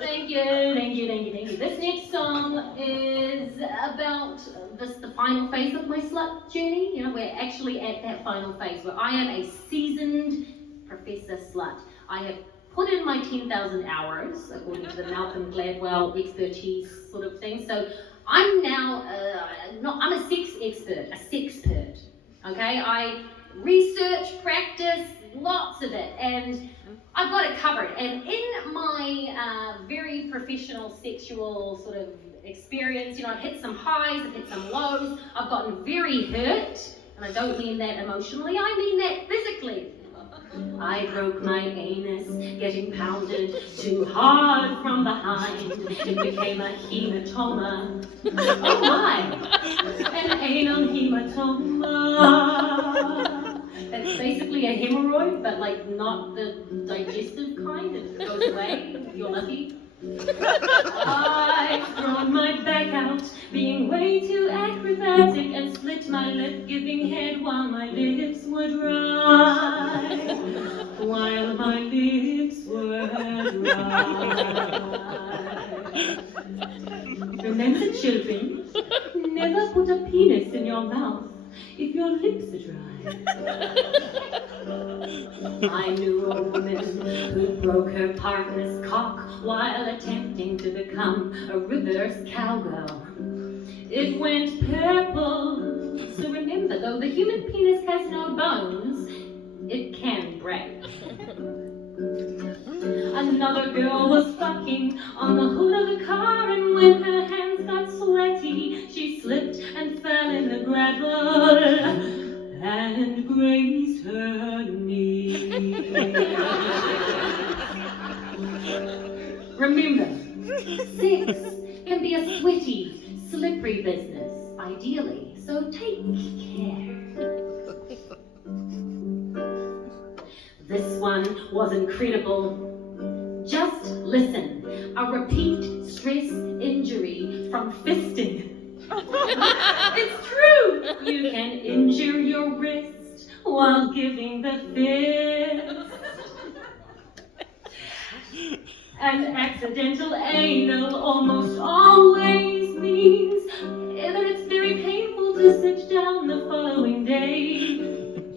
Thank you, thank you, thank you, thank you. This next song is about the final phase of my slut journey. You know, we're actually at that final phase where I am a seasoned Professor Slut. I have put in my 10,000 hours, according to the Malcolm Gladwell expertise sort of thing. So I'm now, I'm a sex expert, a sexpert. Okay, I research, practice, lots of it, and I've got it covered. And in my very professional sexual sort of experience, you know, I've hit some highs, I've hit some lows, I've gotten very hurt, and I don't mean that emotionally, I mean that physically. I broke my anus, getting pounded too hard from behind. It became a hematoma. Oh my! An anal hematoma. That's basically a hemorrhoid, but like not the digestive kind. It goes away if you're lucky. I've thrown my back out, being way too acrobatic, and split my lip, giving head while my lips were dry. While my lips were dry. Remember, children, never put a penis in your mouth if your lips are dry. I knew a woman who broke her partner's cock while attempting to become a reverse cowgirl. It went purple. So remember, though the human penis has no bones, it can break. Another girl was fucking on the hood of a car, and when her hands got sweaty, she slipped and fell in the gravel and grazed her knee. Remember, sex can be a sweaty, slippery business, ideally, so take care. This one was incredible. Just listen. A repeat stress injury from fisting It's true! You can injure your wrist while giving the fist. And accidental anal almost always means that it's very painful to sit down the following day.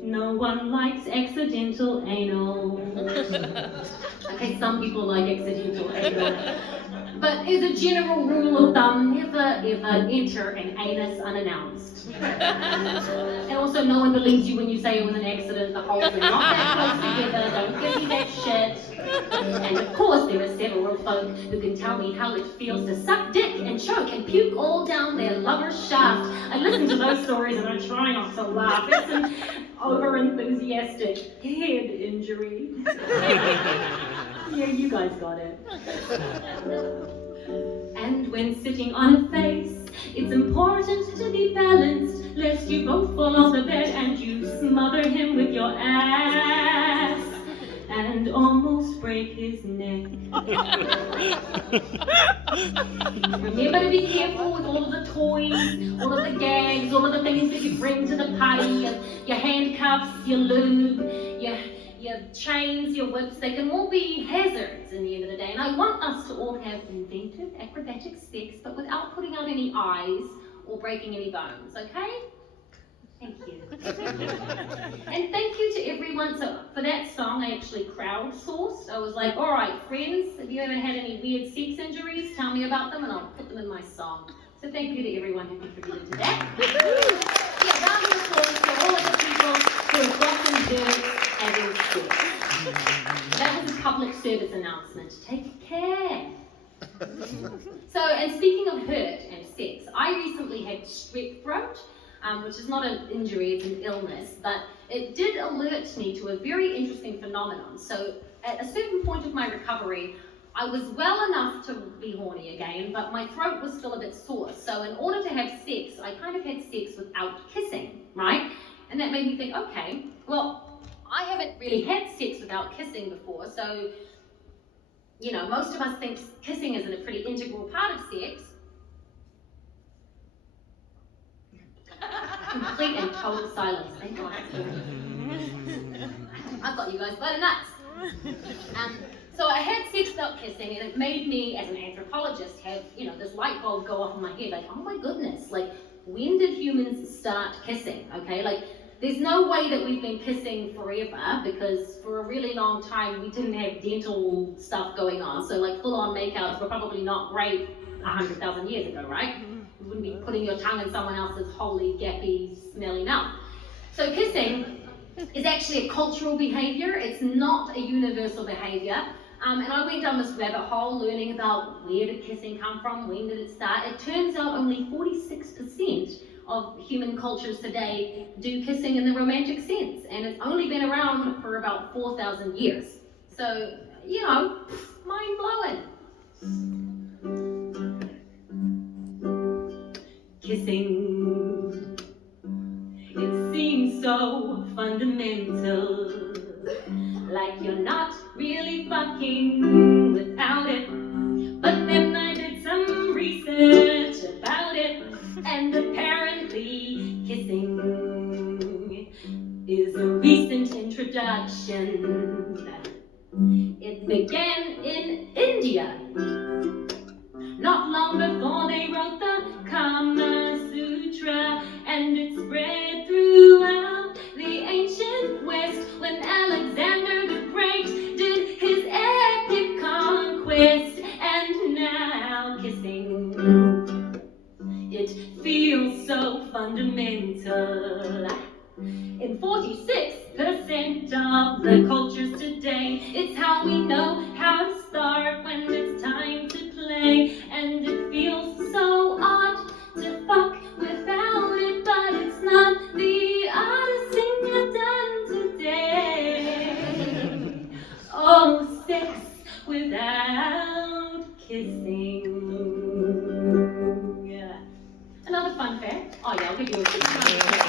No one likes accidental anal. Okay, some people like accidental anal. But as a general rule of thumb, never ever enter an anus unannounced. And also, no one believes you when you say it was an accident. The holes are not that close together. Don't give me that shit. And of course, there are several folk who can tell me how it feels to suck dick and choke and puke all down their lover's shaft. I listen to those stories and I try not to laugh. It's an over-enthusiastic head injury. Yeah, you guys got it. And when sitting on a face, it's important to be balanced, lest you both fall off the bed and you smother him with your ass and almost break his neck. Remember to be careful with all of the toys, all of the gags, all of the things that you bring to the party, your handcuffs, your lube, your chains, your whips. They can all be hazards in the end of the day. And I want us to all have inventive, acrobatic sex, but without putting out any eyes or breaking any bones, okay? Thank you. And thank you to everyone. So for that song, I actually crowdsourced. I was like, all right, friends, have you ever had any weird sex injuries? Tell me about them and I'll put them in my song. So thank you to everyone who contributed to that. Yeah, round of applause for all of the people who have gotten dirt having sex. That was a public service announcement. Take care. So, and speaking of hurt and sex, I recently had strep throat. Which is not an injury, it's an illness, but it did alert me to a very interesting phenomenon. So at a certain point of my recovery, I was well enough to be horny again, but my throat was still a bit sore. So in order to have sex, I kind of had sex without kissing, right? And that made me think, okay, well, I haven't really had sex without kissing before, so, you know, most of us think kissing is a pretty integral part of sex. Complete and total silence. Thank God. I've got you guys by the nuts. So I had sex without kissing, and it made me, as an anthropologist, have, you know, this light bulb go off in my head, like, oh my goodness, like, when did humans start kissing, okay? Like, there's no way that we've been kissing forever, because for a really long time, we didn't have dental stuff going on, so like full-on makeouts were probably not great 100,000 years ago, right? You wouldn't be putting your tongue in someone else's holy, gappy, smelly mouth. So kissing is actually a cultural behavior. It's not a universal behavior. And I went down this rabbit hole learning about where did kissing come from, when did it start. It turns out only 46% of human cultures today do kissing in the romantic sense. And it's only been around for about 4,000 years. So, you know, mind blowing. Kissing, it seems so fundamental, like you're not really fucking without it. But then I did some research about it, and apparently kissing is a recent introduction. It began in India, not long before they wrote the Kama Sutra, and it spread throughout the ancient West when Alexander the Great did his epic conquest. And now kissing, it feels so fundamental. In 46% of the cultures today, it's how we know how to start when it's time to play. And it feels so odd to fuck without it, but it's not the oddest thing I've done today. Oh, sex without kissing. Yeah. Another fun fact. Oh yeah, I'll give you a quick fun fact.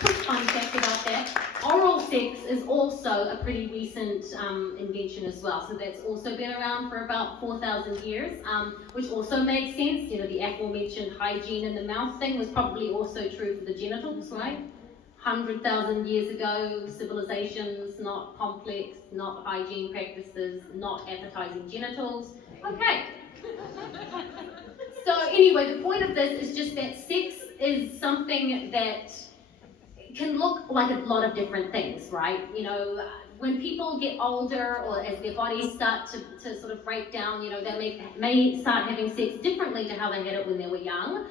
Quick fun fact about that. Oral sex is also a pretty recent invention as well. So that's also been around for about 4,000 years, which also makes sense. You know, the aforementioned hygiene in the mouth thing was probably also true for the genitals, right? 100,000 years ago, civilizations, not complex, not hygiene practices, not appetizing genitals. Okay. So anyway, the point of this is just that sex is something that can look like a lot of different things, right? You know, when people get older or as their bodies start to sort of break down, you know, they may start having sex differently to how they had it when they were young.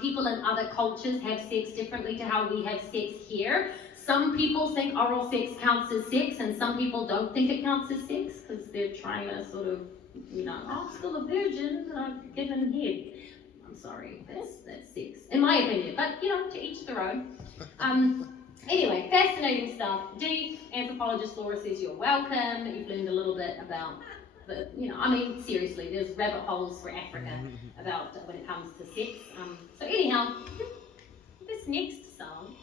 People in other cultures have sex differently to how we have sex here. Some people think oral sex counts as sex, and some people don't think it counts as sex because they're trying to sort of, you know, I'm still a virgin, and I've given head. I'm sorry, that's sex, in my opinion, but you know, to each their own. Anyway, fascinating stuff. Deep. Anthropologist Laura says you're welcome. You've learned a little bit about the, you know, I mean, seriously, there's rabbit holes for Africa about when it comes to sex. So anyhow, this next song,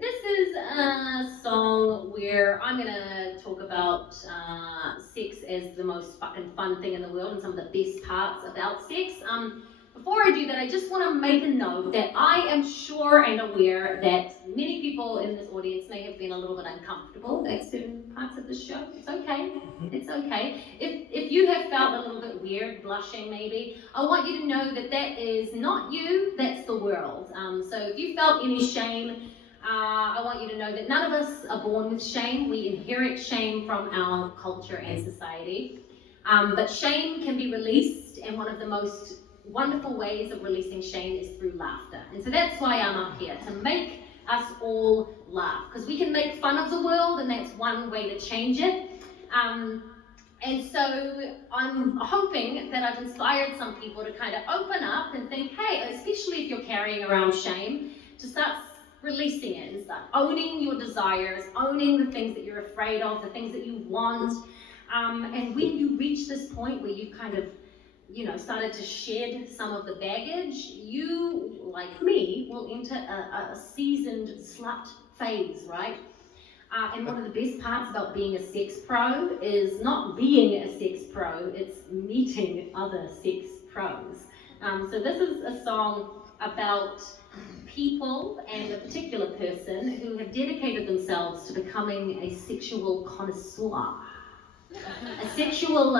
this is a song where I'm gonna talk about sex as the most fucking fun thing in the world and some of the best parts about sex. Before I do that, I just want to make a note that I am sure and aware that many people in this audience may have been a little bit uncomfortable at certain parts of the show. It's okay. It's okay. If you have felt a little bit weird, blushing maybe, I want you to know that that is not you, that's the world. So if you felt any shame, I want you to know that none of us are born with shame. We inherit shame from our culture and society. But shame can be released, and one of the most wonderful ways of releasing shame is through laughter. And so that's why I'm up here, to make us all laugh. Because we can make fun of the world, and that's one way to change it. And so I'm hoping that I've inspired some people to kind of open up and think, hey, especially if you're carrying around shame, to start releasing it and start owning your desires, owning the things that you're afraid of, the things that you want. And when you reach this point where you've kind of, you know, started to shed some of the baggage, you, like me, will enter a seasoned slut phase, right? And one of the best parts about being a sex pro is not being a sex pro, it's meeting other sex pros. So this is a song about people and a particular person who have dedicated themselves to becoming a sexual connoisseur, a sexual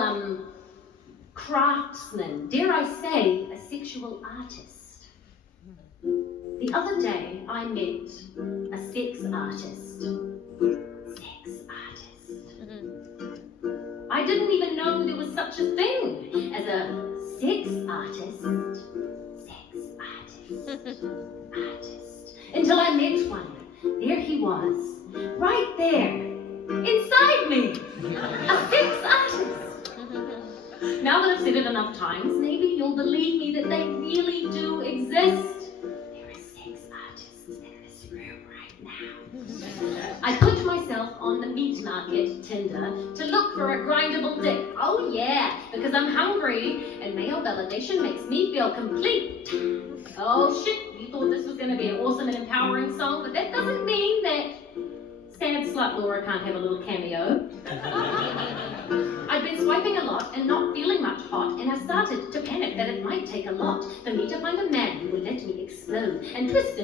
craftsman, dare I say, a sexual artist. The other day, I met a sex artist. Sex artist. I didn't even know there was such a thing as a sex artist. Sex artist. Artist. Until I met one. There he was, right there, inside me. A sex artist. Now that I've said it enough times, maybe you'll believe me that they really do exist. There are sex artists in this room right now. I put myself on the meat market Tinder to look for a grindable dick. Oh yeah, because I'm hungry and male validation makes me feel complete. Oh shit, you thought this was going to be an awesome and empowering song, but that doesn't mean that sad slut Laura can't have a little cameo. I'd been swiping a lot and not feeling much hot, and I started to panic that it might take a lot for me to find a man who would let me explode and twist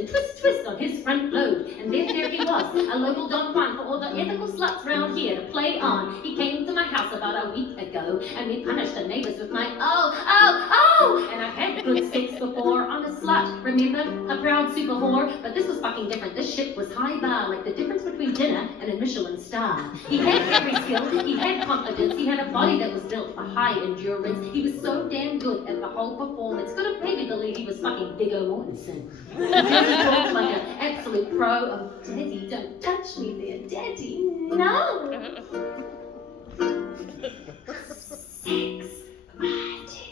on his front load. And then there he was, a local Don Juan for all the ethical sluts round here to play on. He came to my house about a week ago, and we punished the neighbors with my oh. And I've had good sex before. I'm a slut, remember? A proud super whore. But this was fucking different. This shit was high bar, like the difference between dinner and a Michelin star. He had every skill, he had confidence, he had a body that was built for high endurance. He was so damn good at the whole performance. Could have made me believe he was fucking Viggo Mortensen. He talked like an absolute pro. Oh, Daddy, don't touch me there, Daddy. No. Sex artist.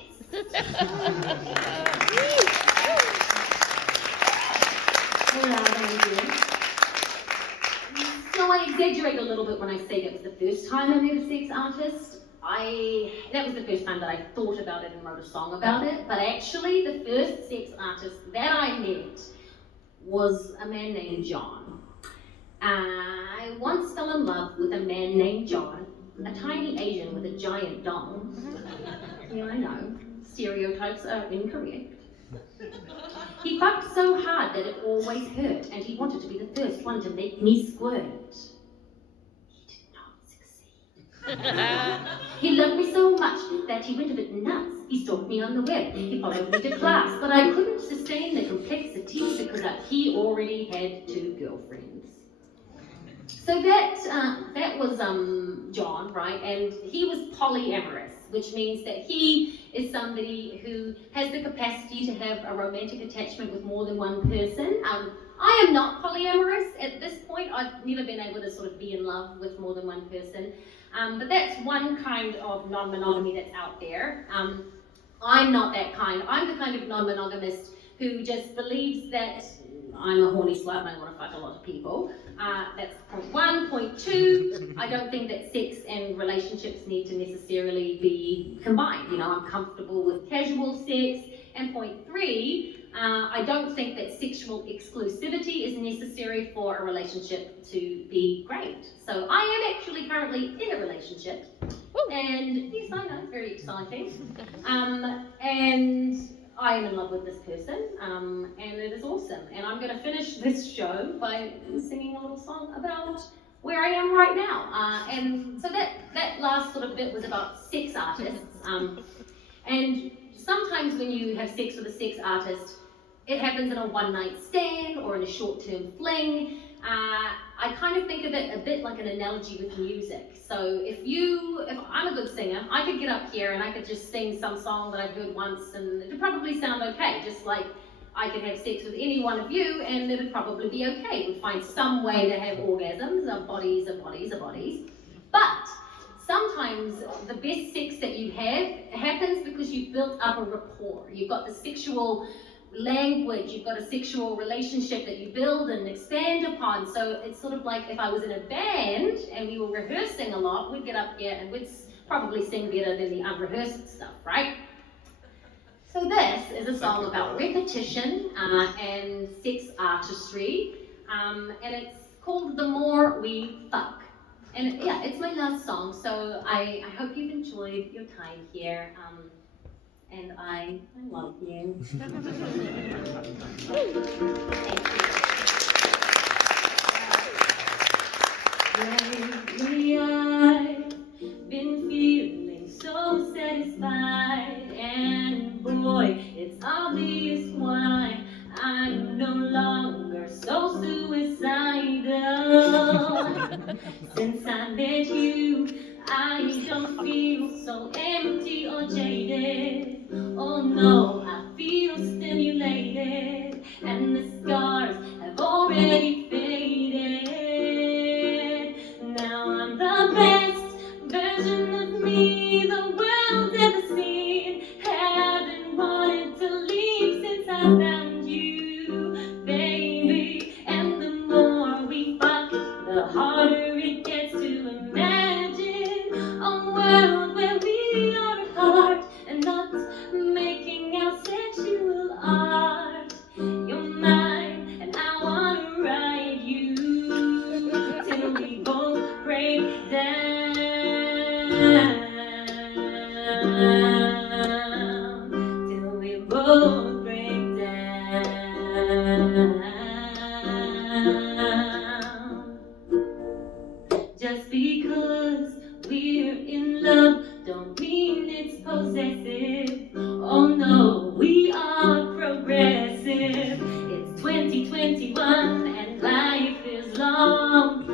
So I exaggerate a little bit when I say that was the first time I met a sex artist. That was the first time that I thought about it and wrote a song about it. But actually, the first sex artist that I met was a man named John. I once fell in love with a man named John, a tiny Asian with a giant dong. Yeah, I know, stereotypes are incorrect. He fucked so hard that it always hurt, and he wanted to be the first one to make me squirt. He did not succeed. He loved me so much that he went a bit nuts. He stalked me on the web. He followed me to class, but I couldn't sustain the complexity because he already had 2 girlfriends. So that was John, right? And he was polyamorous, which means that he is somebody who has the capacity to have a romantic attachment with more than one person. I am not polyamorous at this point. I've never been able to sort of be in love with more than one person. But that's one kind of non-monogamy that's out there. I'm not that kind. I'm the kind of non-monogamist who just believes that I'm a horny slut and I want to fuck a lot of people. That's point 1. Point 2, I don't think that sex and relationships need to necessarily be combined. You know, I'm comfortable with casual sex. And point 3, I don't think that sexual exclusivity is necessary for a relationship to be great. So I am actually currently in a relationship. And yes, I know, it's very exciting. And I am in love with this person, and it is awesome. And I'm going to finish this show by singing a little song about where I am right now. And so that last sort of bit was about sex artists. And sometimes when you have sex with a sex artist, it happens in a one-night stand or in a short-term fling. I kind of think of it a bit like an analogy with music. So if I'm a good singer, I could get up here and I could just sing some song that I've heard once and it would probably sound okay, just like I could have sex with any one of you and it would probably be okay. We'd find some way to have orgasms. Our bodies are bodies are bodies. But sometimes the best sex that you have happens because you've built up a rapport. You've got the sexual language, you've got a sexual relationship that you build and expand upon. So it's sort of like if I was in a band and we were rehearsing a lot, we'd get up here and we'd probably sing better than the unrehearsed stuff, right? So this is a song about repetition and sex artistry, and it's called The More We Fuck. And yeah, it's my last song, so I hope you've enjoyed your time here. And I love you. Thank you. Lately I've been feeling so satisfied, and boy, it's obvious why I'm no longer so suicidal. Since I met you, I don't feel so empty or jaded. Oh no, I feel stimulated, and the scars have already faded. Now I'm the best version of me the world's ever seen. Haven't wanted to leave since I found you, baby. And the more we fuck, the harder it gets to imagine a world where we are apart and not making our sexual art. You're mine and I wanna ride you till we both break down. Till we both break down. Just because we're in love don't mean it's possessive. Oh no, we are progressive. It's 2021 and life is long.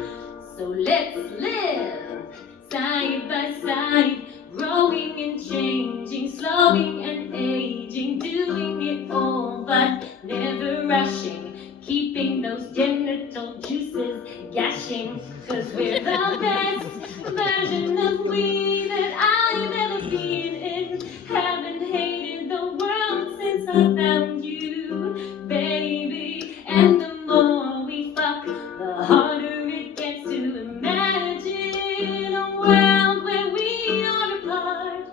So let's live side by side, growing and changing, slowing and aging, doing it all but never rushing, keeping those genital juices gashing, 'cause we're the best version of we that I've ever been in. Haven't hated the world since I found you, baby. And the more we fuck, the harder it gets to imagine a world where we are apart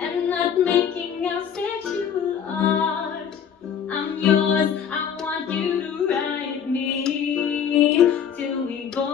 and not making our sexual art. I'm yours, I want you to ride me till we both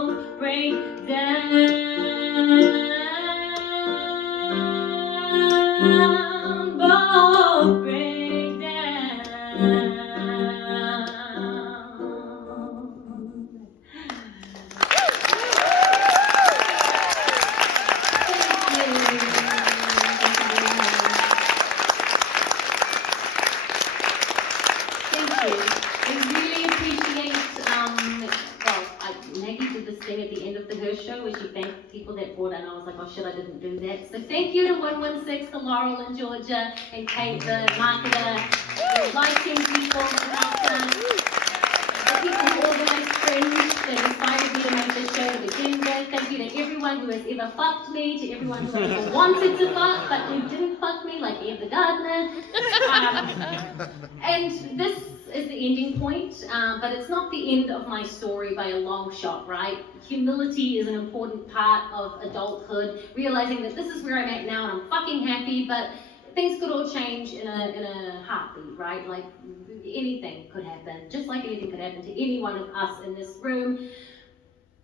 her show where she thanked people that bought it, and I was like, oh shit, I didn't do that. So thank you to 116, to Laurel and Georgia, and Kate, the marketer, the lighting people, the marketer, the people who organised Fringe, that inspired me to make this show to begin with. Thank you to everyone who has ever fucked me, to everyone who has ever wanted to fuck, but who didn't fuck me, like Ed the Gardener. And this is the ending point, but it's not the end of my story by a long shot, right? Humility is an important part of adulthood, realizing that this is where I'm at now and I'm fucking happy, but things could all change in a heartbeat, right? Like anything could happen, just like anything could happen to any one of us in this room.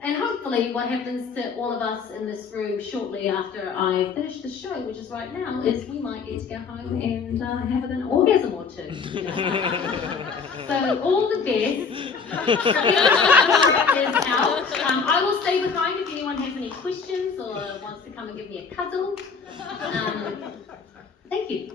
And hopefully what happens to all of us in this room shortly after I finish the show, which is right now, is we might get to go home and have an orgasm or two. So all the best. Is out. I will stay behind if anyone has any questions or wants to come and give me a cuddle. Thank you.